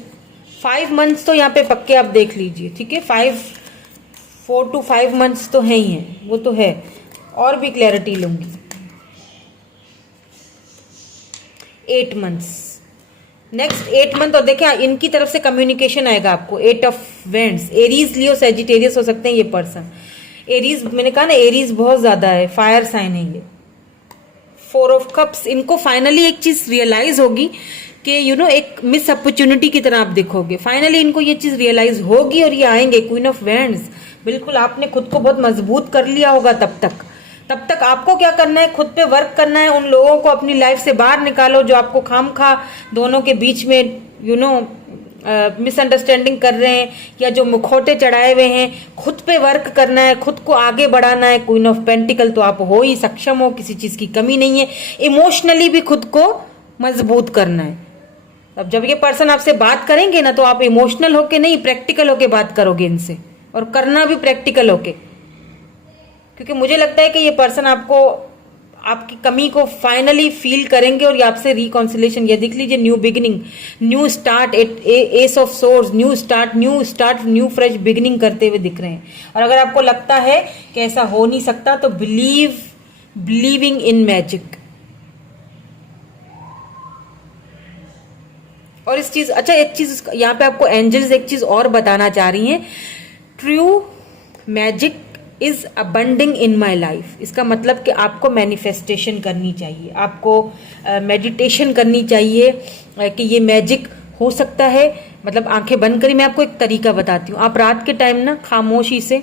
5 मंथ्स तो यहाँ पे पक्के आप देख लीजिए। ठीक है, 4 to 5 मंथ्स तो है ही हैं, वो तो है। और भी क्लैरिटी लूंगी। 8 मंथ्स, नेक्स्ट 8 मंथ। और देखिए इनकी तरफ से कम्युनिकेशन आएगा आपको। 8 of vents, Aries, Leo, Sagittarius हो सकते हैं ये पर्सन। एरीज, मैंने कहा ना एरीज बहुत ज्यादा है, फायर साइन है ये। 4 ऑफ कप्स, इनको फाइनली एक चीज रियलाइज होगी कि एक मिस अपॉर्चुनिटी की तरह आप देखोगे। फाइनली इनको ये चीज रियलाइज होगी और ये आएंगे। क्वीन ऑफ वैंड्स, बिल्कुल आपने खुद को बहुत मजबूत कर लिया होगा। तब तक आपको क्या करना है, खुद पे वर्क करना है। उन लोगों को अपनी लाइफ से बाहर निकालो जो आपको खामखा दोनों के बीच में मिसअंडरस्टैंडिंग कर रहे हैं या जो मुखौटे चढ़ाए हुए हैं। खुद पे वर्क करना है, खुद को आगे बढ़ाना है। क्वीन ऑफ पेंटिकल, तो आप हो ही सक्षम हो, किसी चीज की कमी नहीं है। इमोशनली भी खुद को मजबूत करना है। अब जब ये पर्सन आपसे बात करेंगे ना, तो आप इमोशनल होके नहीं, प्रैक्टिकल होके बात करोगे इनसे, और करना भी प्रैक्टिकल होके। क्योंकि मुझे लगता है कि ये पर्सन आपकी कमी को फाइनली फील करेंगे और ये आपसे रिकॉन्सिलेशन, ये देख लीजिए, new beginning, new start, S of swords, new start, new fresh beginning करते हुए दिख रहे हैं। और अगर आपको लगता है कि ऐसा हो नहीं सकता, तो बिलीविंग इन मैजिक, और इस चीज, अच्छा एक चीज यहाँ पे आपको एंजल्स एक चीज और बताना चाह रही हैं, true magic is abounding in my life. इसका मतलब कि आपको मैनिफेस्टेशन करनी चाहिए, आपको मेडिटेशन करनी चाहिए कि ये मैजिक हो सकता है। मतलब आंखें बंद करी, मैं आपको एक तरीका बताती हूँ। आप रात के टाइम ना खामोशी से,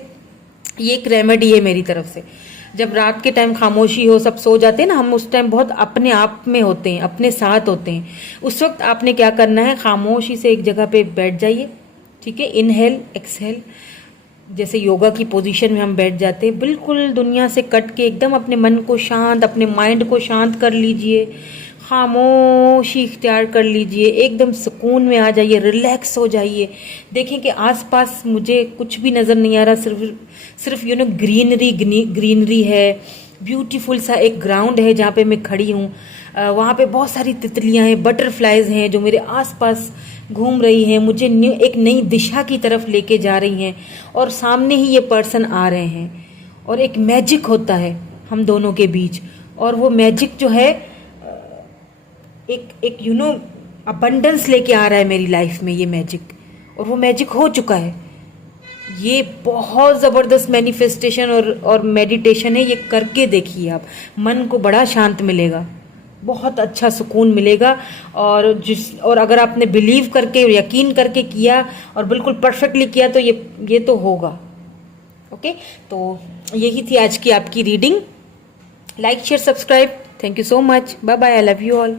ये एक रेमेडी है मेरी तरफ से, जब रात के टाइम खामोशी हो, सब सो जाते हैं ना, हम उस टाइम बहुत अपने आप में होते हैं, अपने साथ होते हैं। उस वक्त आपने क्या करना है, खामोशी से एक जगह पे बैठ जाइए, ठीक है। इनहेल एक्सहेल, जैसे योगा की पोजीशन में हम बैठ जाते हैं, बिल्कुल दुनिया से कट के एकदम अपने मन को शांत, अपने माइंड को शांत कर लीजिए, खामोशी इख्तियार कर लीजिए, एकदम सुकून में आ जाइए, रिलैक्स हो जाइए। देखें कि आसपास मुझे कुछ भी नज़र नहीं आ रहा, सिर्फ ग्रीनरी है, ब्यूटीफुल सा एक ग्राउंड है जहाँ पे मैं खड़ी हूँ। वहाँ पे बहुत सारी तितलियाँ हैं, बटरफ्लाइज हैं जो मेरे आसपास घूम रही हैं, मुझे एक नई दिशा की तरफ लेके जा रही हैं, और सामने ही ये पर्सन आ रहे हैं, और एक मैजिक होता है हम दोनों के बीच। और वो मैजिक जो है एक अबंडेंस लेके आ रहा है मेरी लाइफ में, ये मैजिक, और वो मैजिक हो चुका है। ये बहुत ज़बरदस्त मैनिफेस्टेशन और मेडिटेशन है, ये करके देखिए आप, मन को बड़ा शांत मिलेगा, बहुत अच्छा सुकून मिलेगा। और अगर आपने बिलीव करके, यकीन करके किया और बिल्कुल परफेक्टली किया तो ये तो होगा। ओके, तो यही थी आज की आपकी reading. Like share subscribe, thank you so much, bye bye, I love you all.